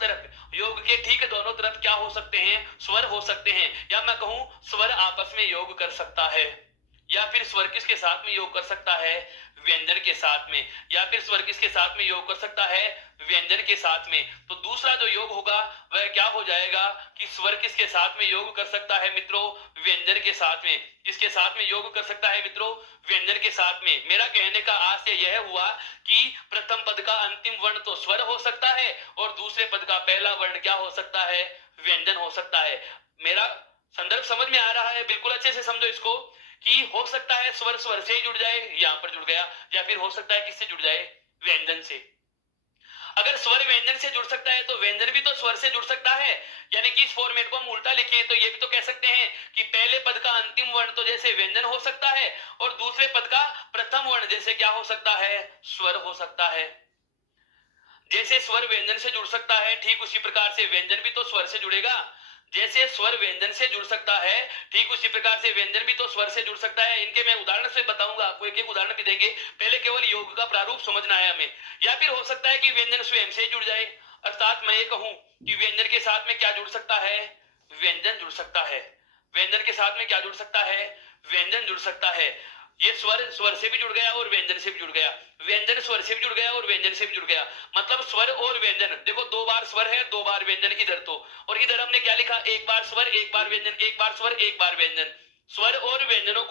तरफ क्या हो सकते हैं? स्वर हो सकते हैं। या मैं कहूं स्वर आपस में योग कर सकता है, या फिर स्वर किसके साथ में योग कर सकता है? व्यंजन के साथ में। या फिर स्वर किसके साथ में योग कर सकता है? व्यंजन के साथ में। तो दूसरा जो योग होगा वह क्या हो जाएगा कि स्वर किसके साथ में योग कर सकता है मित्रों? व्यंजन के साथ में। किसके साथ में योग कर सकता है मित्रों? व्यंजन के साथ में। मेरा कहने का आशय यह हुआ कि प्रथम पद का अंतिम वर्ण तो स्वर हो सकता है, और दूसरे पद का पहला वर्ण क्या हो सकता है? व्यंजन हो सकता है। मेरा संदर्भ समझ में आ रहा है? बिल्कुल अच्छे से समझो इसको, कि हो सकता है स्वर स्वर से ही जुड़ जाए, यहां पर जुड़ गया, या फिर हो सकता है किससे जुड़ जाए? व्यंजन से। अगर स्वर व्यंजन से जुड़ सकता है तो व्यंजन भी तो स्वर से जुड़ सकता है। यानी कि इस फॉर्मेट को हम उल्टा लिखें तो ये भी तो कह सकते हैं कि पहले पद का अंतिम वर्ण तो जैसे व्यंजन हो सकता है, और दूसरे पद का प्रथम वर्ण जैसे क्या हो सकता है? स्वर हो सकता है। जैसे स्वर व्यंजन से जुड़ सकता है, ठीक उसी प्रकार से व्यंजन भी तो स्वर से जुड़ेगा। जैसे स्वर व्यंजन से जुड़ सकता है, ठीक उसी प्रकार से व्यंजन भी तो स्वर से जुड़ सकता है। इनके मैं उदाहरण से बताऊंगा, आपको एक एक उदाहरण भी देंगे। पहले केवल योग का प्रारूप समझना है हमें। या फिर हो सकता है कि व्यंजन स्वयं से जुड़ जाए। अर्थात मैं ये कहूं कि व्यंजन के साथ में क्या जुड़ सकता है? व्यंजन जुड़ सकता है। व्यंजन के साथ में क्या जुड़ सकता है? व्यंजन जुड़ सकता है। ये स्वर स्वर से भी जुड़ गया और व्यंजन से भी जुड़ गया, व्यंजन स्वर से भी जुड़ गया और व्यंजन से भी जुड़ गया। मतलब स्वर और व्यंजन, देखो 2 बार स्वर है 2 बार व्यंजन इधर तो, और इधर हमने क्या लिखा? 1 बार स्वर 1 बार व्यंजन, 1 बार स्वर 1 बार व्यंजन। स्वर और व्यंजनों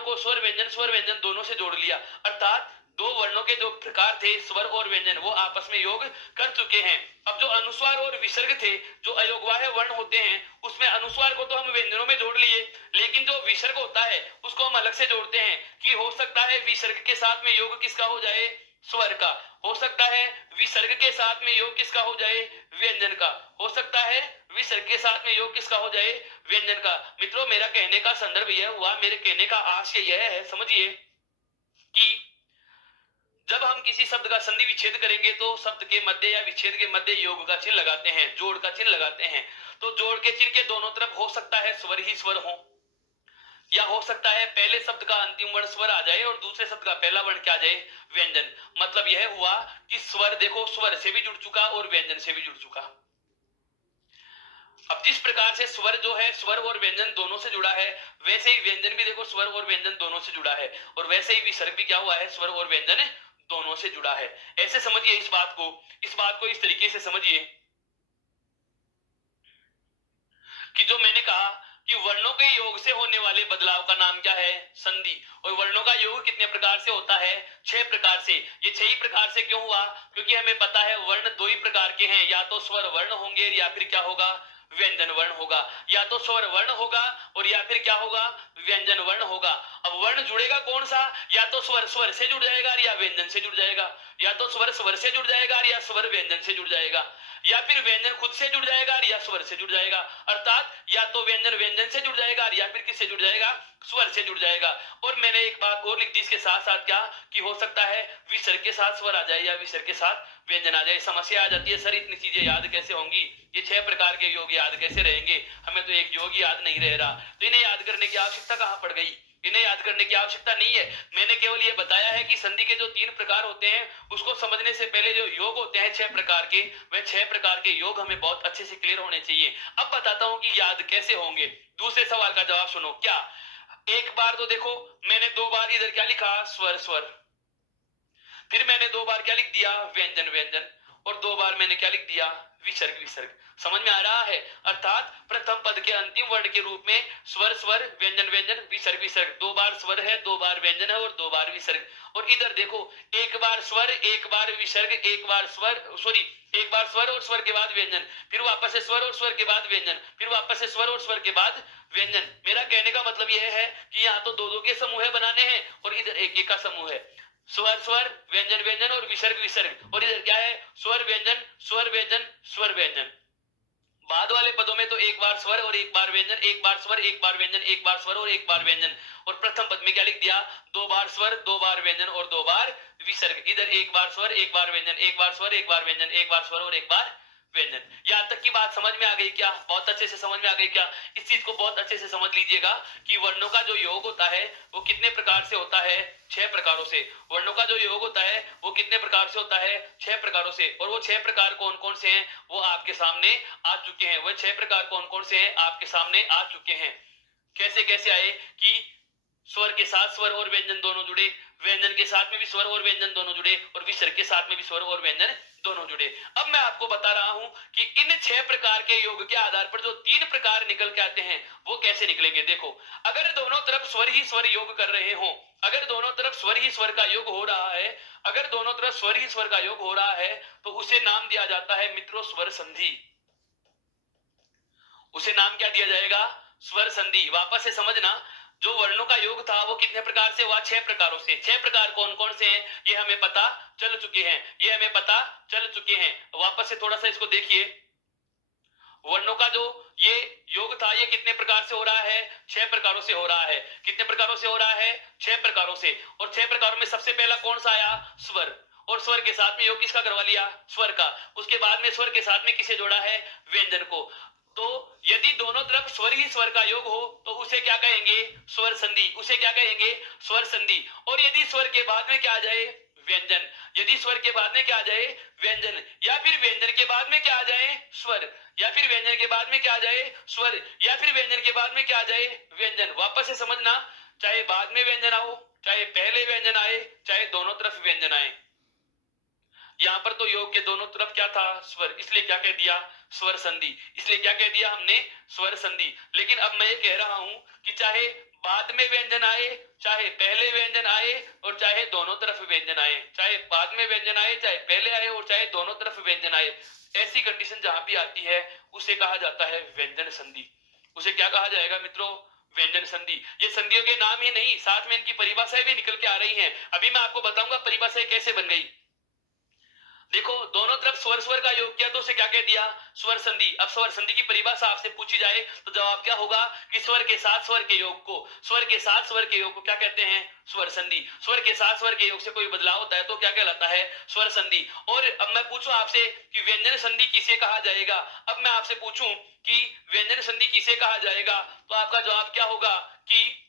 को स्वर व्यंजन दोनों से जोड़ लिया। अर्थात दो वर्णों के जो प्रकार थे स्वर और व्यंजन वो आपस में योग कर चुके हैं। अब जो अनुस्वार और विसर्ग थे, जो अयोगवाह्य वर्ण होते हैं, उसमें अनुस्वार को तो हम व्यंजनों में जोड़ लिए, लेकिन जो विसर्ग होता है उसको हम अलग से जोड़ते हैं कि हो सकता है विसर्ग के साथ में योग किसका हो जाए, स्वर का, हो सकता है विसर्ग के साथ में योग किसका हो जाए, व्यंजन का, हो सकता है विसर्ग के साथ में योग किसका हो जाए, व्यंजन का। मित्रों मेरा कहने का संदर्भ यह हुआ, मेरे कहने का आशय यह है, समझिए कि जब हम किसी शब्द का संधि विच्छेद करेंगे तो शब्द के मध्य या विच्छेद के मध्य योग का चिन्ह लगाते हैं, जोड़ का चिन्ह लगाते हैं। तो जोड़ के चिन्ह के दोनों तरफ हो सकता है स्वर ही स्वर हो, या हो सकता है पहले शब्द का अंतिम वर्ण स्वर आ जाए और दूसरे शब्द का पहला वर्ण क्या आ जाए, व्यंजन। मतलब यह हुआ कि स्वर देखो स्वर से भी जुड़ चुका और व्यंजन से भी जुड़ चुका। अब जिस प्रकार से स्वर जो है स्वर और व्यंजन दोनों से जुड़ा है, वैसे ही व्यंजन भी देखो स्वर और व्यंजन दोनों से जुड़ा है, और वैसे ही विसर्ग भी क्या हुआ है, स्वर और व्यंजन दोनों से जुड़ा है। ऐसे समझिए इस बात को इस तरीके से समझिए कि जो मैंने कहा कि वर्णों के योग से होने वाले बदलाव का नाम क्या है, संधि। और वर्णों का योग कितने प्रकार से होता है, 6 प्रकार से। ये 6 ही प्रकार से क्यों हुआ, क्योंकि हमें पता है वर्ण 2 ही प्रकार के हैं, या तो स्वर वर्ण होंगे या फिर क्या होगा, व्यंजन वर्ण होगा। या तो स्वर वर्ण होगा और या फिर क्या होगा, व्यंजन वर्ण होगा। अब वर्ण जुड़ेगा कौन सा, या तो स्वर स्वर से जुड़ जाएगा या व्यंजन से जुड़ जाएगा, या तो स्वर स्वर से जुड़ जाएगा या स्वर व्यंजन से जुड़ जाएगा, या फिर व्यंजन खुद से जुड़ जाएगा या स्वर से जुड़ जाएगा। अर्थात या तो व्यंजन व्यंजन से जुड़ जाएगा या फिर किससे जुड़ जाएगा, स्वर से जुड़ जाएगा। और मैंने एक बात और लिख दी इसके साथ साथ क्या, कि हो सकता है विसर्ग के साथ स्वर आ जाए या विसर्ग के साथ व्यंजन आ जाए। समस्या आ जाती है सर इतनी चीजें याद कैसे होंगी, ये 6 प्रकार के योग याद कैसे रहेंगे, हमें तो एक योग याद नहीं रह रहा। तो इन्हें याद करने की आवश्यकता कहां पड़ गई, इन्हें याद करने की आवश्यकता नहीं है। मैंने केवल ये बताया है कि संधि के जो 3 प्रकार होते हैं उसको समझने से पहले जो योग होते हैं 6 प्रकार के, वह 6 प्रकार के योग हमें बहुत अच्छे से क्लियर होने चाहिए। अब बताता हूं कि याद कैसे होंगे। दूसरे सवाल का जवाब सुनो, क्या एक बार तो देखो मैंने 2 बार इधर क्या लिखा, स्वर स्वर, फिर मैंने 2 बार क्या लिख दिया, व्यंजन व्यंजन, और 2 बार मैंने क्या लिख दिया, विसर्ग विसर्ग। समझ में आ रहा है। अर्थात प्रथम पद के अंतिम वर्ण के रूप में स्वर स्वर व्यंजन व्यंजन विसर्ग विसर्ग, 2 बार स्वर है 2 बार व्यंजन है और 2 बार विसर्ग। और इधर देखो एक बार स्वर एक बार विसर्ग, एक बार स्वर सॉरी एक बार स्वर और स्वर के बाद व्यंजन, फिर वापस से स्वर और स्वर के बाद व्यंजन, फिर वापस से स्वर और स्वर के बाद व्यंजन। मेरा कहने का मतलब यह है कि यहाँ तो 2 2 के समूह बनाने हैं और इधर एक एक का समूह है। स्वर स्वर व्यंजन व्यंजन और विसर्ग विसर्ग, और इधर क्या है, स्वर व्यंजन स्वर व्यंजन स्वर व्यंजन। बाद वाले पदों में तो एक बार स्वर और एक बार व्यंजन, एक बार स्वर एक बार व्यंजन, एक बार स्वर और एक बार व्यंजन। और प्रथम पद में क्या लिख दिया, 2 बार स्वर 2 बार व्यंजन और 2 बार विसर्ग। इधर एक बार स्वर एक बार व्यंजन, एक बार स्वर एक बार व्यंजन, एक बार स्वर और एक बार व्यंजन। यहां तक की बात समझ में आ गई क्या, बहुत अच्छे से समझ में आ गई क्या। इस चीज को बहुत अच्छे से समझ लीजिएगा कि वर्णों का जो योग होता है वो कितने प्रकार से होता है, 6 प्रकारों से। वर्णों का जो योग होता है वो कितने प्रकार से होता है, 6 प्रकारों से। और वो 6 प्रकार कौन कौन से हैं वो आपके सामने आ चुके हैं। वह 6 प्रकार कौन कौन से हैं आपके सामने आ चुके हैं। कैसे कैसे आए, कि स्वर के साथ स्वर और व्यंजन दोनों जुड़े, व्यंजन के साथ में भी स्वर और व्यंजन दोनों जुड़े, और विसर्ग के साथ में भी स्वर और व्यंजन दोनों जुड़े। अब मैं आपको बता रहा हूं कि इन 6 प्रकार के योग के आधार पर जो 3 प्रकार निकल के आते हैं वो कैसे निकलेंगे। देखो अगर दोनों तरफ स्वर ही स्वर योग कर रहे हो, अगर दोनों तरफ स्वर ही स्वर का योग हो रहा है, अगर दोनों तरफ स्वर ही स्वर का योग हो रहा है, तो उसे नाम दिया जाता है मित्रों स्वर संधि। उसे नाम क्या दिया जाएगा, स्वर संधि। वापस से समझना, जो वर्णों का योग था वो कितने प्रकार से हुआ, 6 प्रकारों से। 6 प्रकार कौन कौन से हैं ये हमें पता चल चुके हैं, ये हमें पता चल चुके हैं। वापस से थोड़ा सा इसको देखिए, वर्णों का जो ये योग था ये कितने प्रकार से हो रहा है, 6 प्रकारों से हो रहा है। कितने प्रकारों से हो रहा है, 6 प्रकारों से। और 6 प्रकारों में सबसे पहला कौन सा आया, स्वर। और स्वर के साथ में योग किसका करवा लिया, स्वर का। उसके बाद में स्वर के साथ में किसे जोड़ा है, व्यंजन को। तो यदि दोनों तरफ स्वर ही स्वर का योग हो तो उसे क्या कहेंगे, स्वर संधि। उसे क्या कहेंगे, स्वर संधि। और यदि स्वर के बाद में क्या आ जाए, व्यंजन। यदि स्वर के बाद में क्या आ जाए, व्यंजन। या फिर व्यंजन के बाद में क्या आ जाए, स्वर। या फिर व्यंजन के बाद में क्या आ जाए, स्वर। या फिर व्यंजन के बाद में क्या आ जाए, व्यंजन। वापस से समझना, चाहे बाद में व्यंजन आओ, चाहे पहले व्यंजन आए, चाहे दोनों तरफ व्यंजन आए, यहां पर तो योग के दोनों तरफ क्या था, स्वर। इसलिए क्या कह दिया, स्वर संधि। इसलिए क्या कह दिया हमने, स्वर संधि। लेकिन अब मैं ये कह रहा हूं कि चाहे बाद में व्यंजन आए चाहे पहले व्यंजन आए और चाहे दोनों तरफ व्यंजन आए, चाहे बाद में व्यंजन आए, चाहे पहले आए और चाहे दोनों तरफ व्यंजन आए, ऐसी कंडीशन जहां भी आती है उसे कहा जाता है व्यंजन संधि। उसे क्या कहा जाएगा मित्रों? व्यंजन संधि। ये संधियों के नाम ही नहीं, साथ में इनकी परिभाषाएं भी निकल के आ रही हैं। अभी मैं आपको बताऊंगा परिभाषाएं कैसे बन गई। देखो, दोनों तरफ स्वर स्वर का योग किया तो उसे क्या कह दिया? स्वर संधि। अब स्वर संधि की परिभाषा आपसे पूछी जाए तो जवाब क्या होगा कि स्वर के साथ स्वर के योग को, स्वर के साथ स्वर के योग को क्या कहते हैं? स्वर संधि। स्वर के साथ स्वर के योग से कोई बदलाव होता है तो क्या कहलाता है? स्वर संधि। और अब मैं पूछूं आपसे कि व्यंजन संधि किसे कहा जाएगा? अब मैं आपसे पूछूं कि व्यंजन संधि किसे कहा जाएगा, तो आपका जवाब क्या होगा कि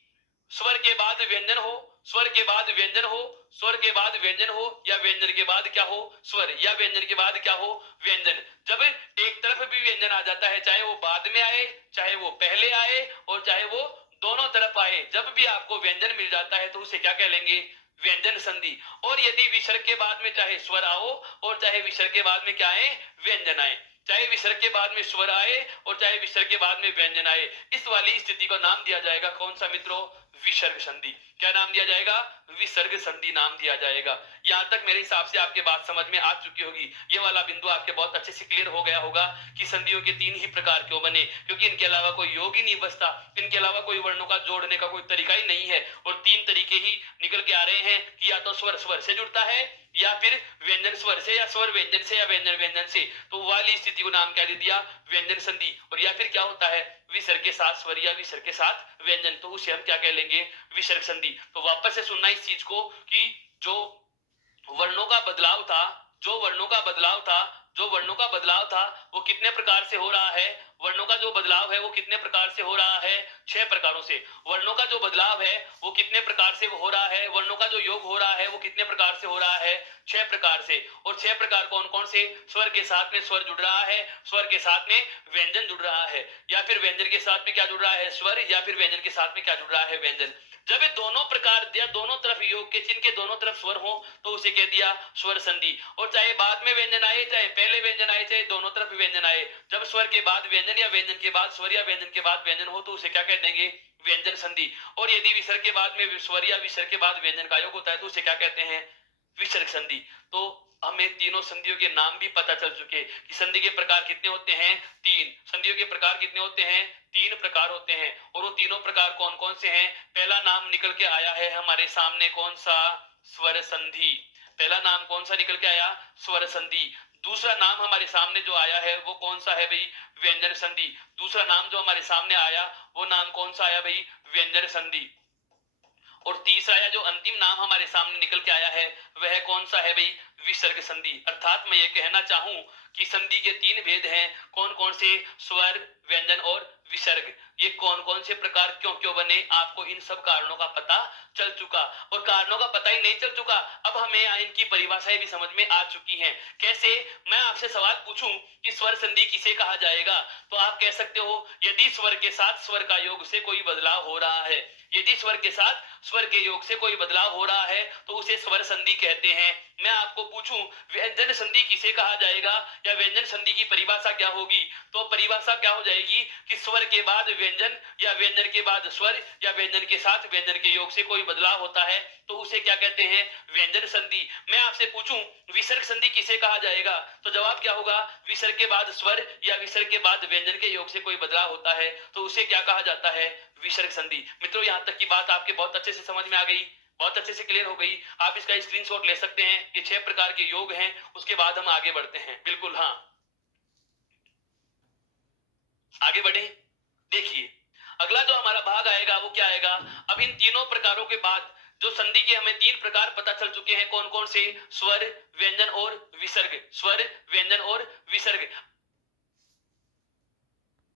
स्वर के बाद व्यंजन हो, स्वर के बाद व्यंजन हो, स्वर के बाद व्यंजन हो, या व्यंजन के बाद क्या हो? स्वर, या व्यंजन के बाद क्या हो? व्यंजन। जब एक तरफ भी व्यंजन आ जाता है, चाहे वो बाद में आए, चाहे वो पहले आए और चाहे वो दोनों तरफ आए, जब भी आपको व्यंजन मिल जाता है तो उसे क्या कह लेंगे? व्यंजन संधि। और यदि विसर्ग के बाद में चाहे स्वर आओ और चाहे विसर्ग के बाद में क्या आए? व्यंजन आए, चाहे विसर्ग के बाद में स्वर आए और चाहे विसर्ग के बाद में व्यंजन आए, इस वाली स्थिति को नाम दिया जाएगा कौन सा मित्रों? विसर्ग संधि। क्या नाम दिया जाएगा? विसर्ग संधि नाम दिया जाएगा। यहां तक मेरे हिसाब से आपके बात समझ में आ चुकी होगी। ये वाला बिंदु आपके बहुत अच्छे से क्लियर हो गया होगा कि संधियों के तीन ही प्रकार क्यों बने, क्योंकि इनके अलावा कोई योग ही नहीं बचता, इनके अलावा कोई वर्णों का जोड़ने का कोई तरीका ही नहीं है। और तीन तरीके ही निकल के आ रहे हैं कि या तो स्वर स्वर से जुड़ता है, या फिर व्यंजन स्वर से, या स्वर व्यंजन से, या व्यंजन व्यंजन से। तो वाली स्थिति को नाम क्या दे दिया? व्यंजन संधि। और या फिर क्या होता है? विसर्ग के साथ स्वर या विसर्ग के साथ व्यंजन, तो उसे हम क्या कह लेंगे? विसर्ग संधि। तो वापस से सुनना इस चीज को कि जो वर्णों का बदलाव था, जो वर्णों का बदलाव था, जो वर्णों का बदलाव था, वो कितने प्रकार से हो रहा है? वर्णों का जो बदलाव है वो कितने प्रकार से हो रहा है? 6 प्रकारों से। वर्णों का जो बदलाव है वो कितने प्रकार से हो रहा है? वर्णों का जो योग हो रहा है वो कितने प्रकार से हो रहा है? 6 प्रकार से। और 6 प्रकार कौन कौन से? स्वर के साथ में स्वर जुड़ रहा है, स्वर के साथ में व्यंजन जुड़ रहा है, या फिर व्यंजन के साथ में क्या जुड़ रहा है? स्वर, या फिर व्यंजन के साथ में क्या जुड़ रहा है? व्यंजन। जब ये दोनों प्रकार या दोनों तरफ योग के चिन्ह के दोनों तरफ स्वर हो तो उसे कह दिया स्वर संधि। और चाहे बाद में व्यंजन आए, चाहे पहले व्यंजन आए, चाहे दोनों तरफ व्यंजन आए, जब स्वर के बाद व्यंजन या व्यंजन के बाद स्वर या व्यंजन के बाद व्यंजन हो तो उसे क्या कह देंगे? व्यंजन संधि। और यदि विसर्ग के बाद में स्वर या विसर्ग के बाद व्यंजन का योग होता है तो उसे क्या कहते हैं? विसर्ग संधि। तो हमें तीनों संधियों के नाम भी पता चल चुके कि संधि के प्रकार कितने होते हैं? 3। संधियों के प्रकार कितने होते हैं? 3 प्रकार होते हैं। और वो तीनों प्रकार कौन कौन से हैं? पहला नाम निकल के आया है हमारे सामने, कौन सा? स्वर संधि। पहला नाम कौन सा निकल के आया? स्वर संधि। दूसरा नाम हमारे सामने जो आया है वो कौन सा है भाई? व्यंजन संधि। दूसरा नाम जो हमारे सामने आया वो नाम कौन सा आया भाई? व्यंजन संधि। और तीसरा या जो अंतिम नाम हमारे सामने निकल के आया है वह कौन सा है भाई? विसर्ग संधि। अर्थात मैं ये कहना चाहूं कि संधि के 3 भेद हैं। कौन कौन से? स्वर, व्यंजन और विसर्ग। ये कौन कौन से प्रकार क्यों क्यों बने, आपको इन सब कारणों का पता चल चुका। और कारणों का पता ही नहीं चल चुका, अब हमें इनकी परिभाषाएं भी समझ में आ चुकी हैं। कैसे? मैं आपसे सवाल पूछूं कि स्वर संधि किसे कहा जाएगा, तो आप कह सकते हो यदि स्वर के साथ स्वर का योग से कोई बदलाव हो रहा है, यदि स्वर के साथ स्वर के योग से कोई बदलाव हो रहा है तो उसे स्वर संधि कहते हैं। मैं आपको पूछूं व्यंजन संधि किसे कहा जाएगा, या व्यंजन संधि की परिभाषा क्या होगी, तो परिभाषा क्या हो जाएगी कि स्वर के बाद व्यंजन, या व्यंजन के बाद स्वर, या व्यंजन के साथ व्यंजन के योग से कोई बदलाव होता है तो उसे क्या कहते हैं? व्यंजन संधि। मैं आपसे पूछूं विसर्ग संधि किसे कहा जाएगा, तो जवाब क्या होगा? विसर्ग के बाद स्वर या विसर्ग के बाद व्यंजन के योग से कोई बदलाव होता है तो उसे क्या कहा जाता है? विसर्ग संधि। मित्रों, यहां तक की बात आपके बहुत अच्छे से समझ में आ गई, बहुत अच्छे से क्लियर हो गई। आप इसका स्क्रीनशॉट ले सकते हैं। ये 6 प्रकार के योग हैं, उसके बाद हम आगे बढ़ते हैं। बिल्कुल, हाँ, आगे बढ़े। देखिए, अगला जो हमारा भाग आएगा वो क्या आएगा? अब इन तीनों प्रकारों के बाद जो संधि के हमें 3 प्रकार पता चल चुके हैं, कौन कौन से? स्वर, व्यंजन और विसर्ग। स्वर, व्यंजन और विसर्ग।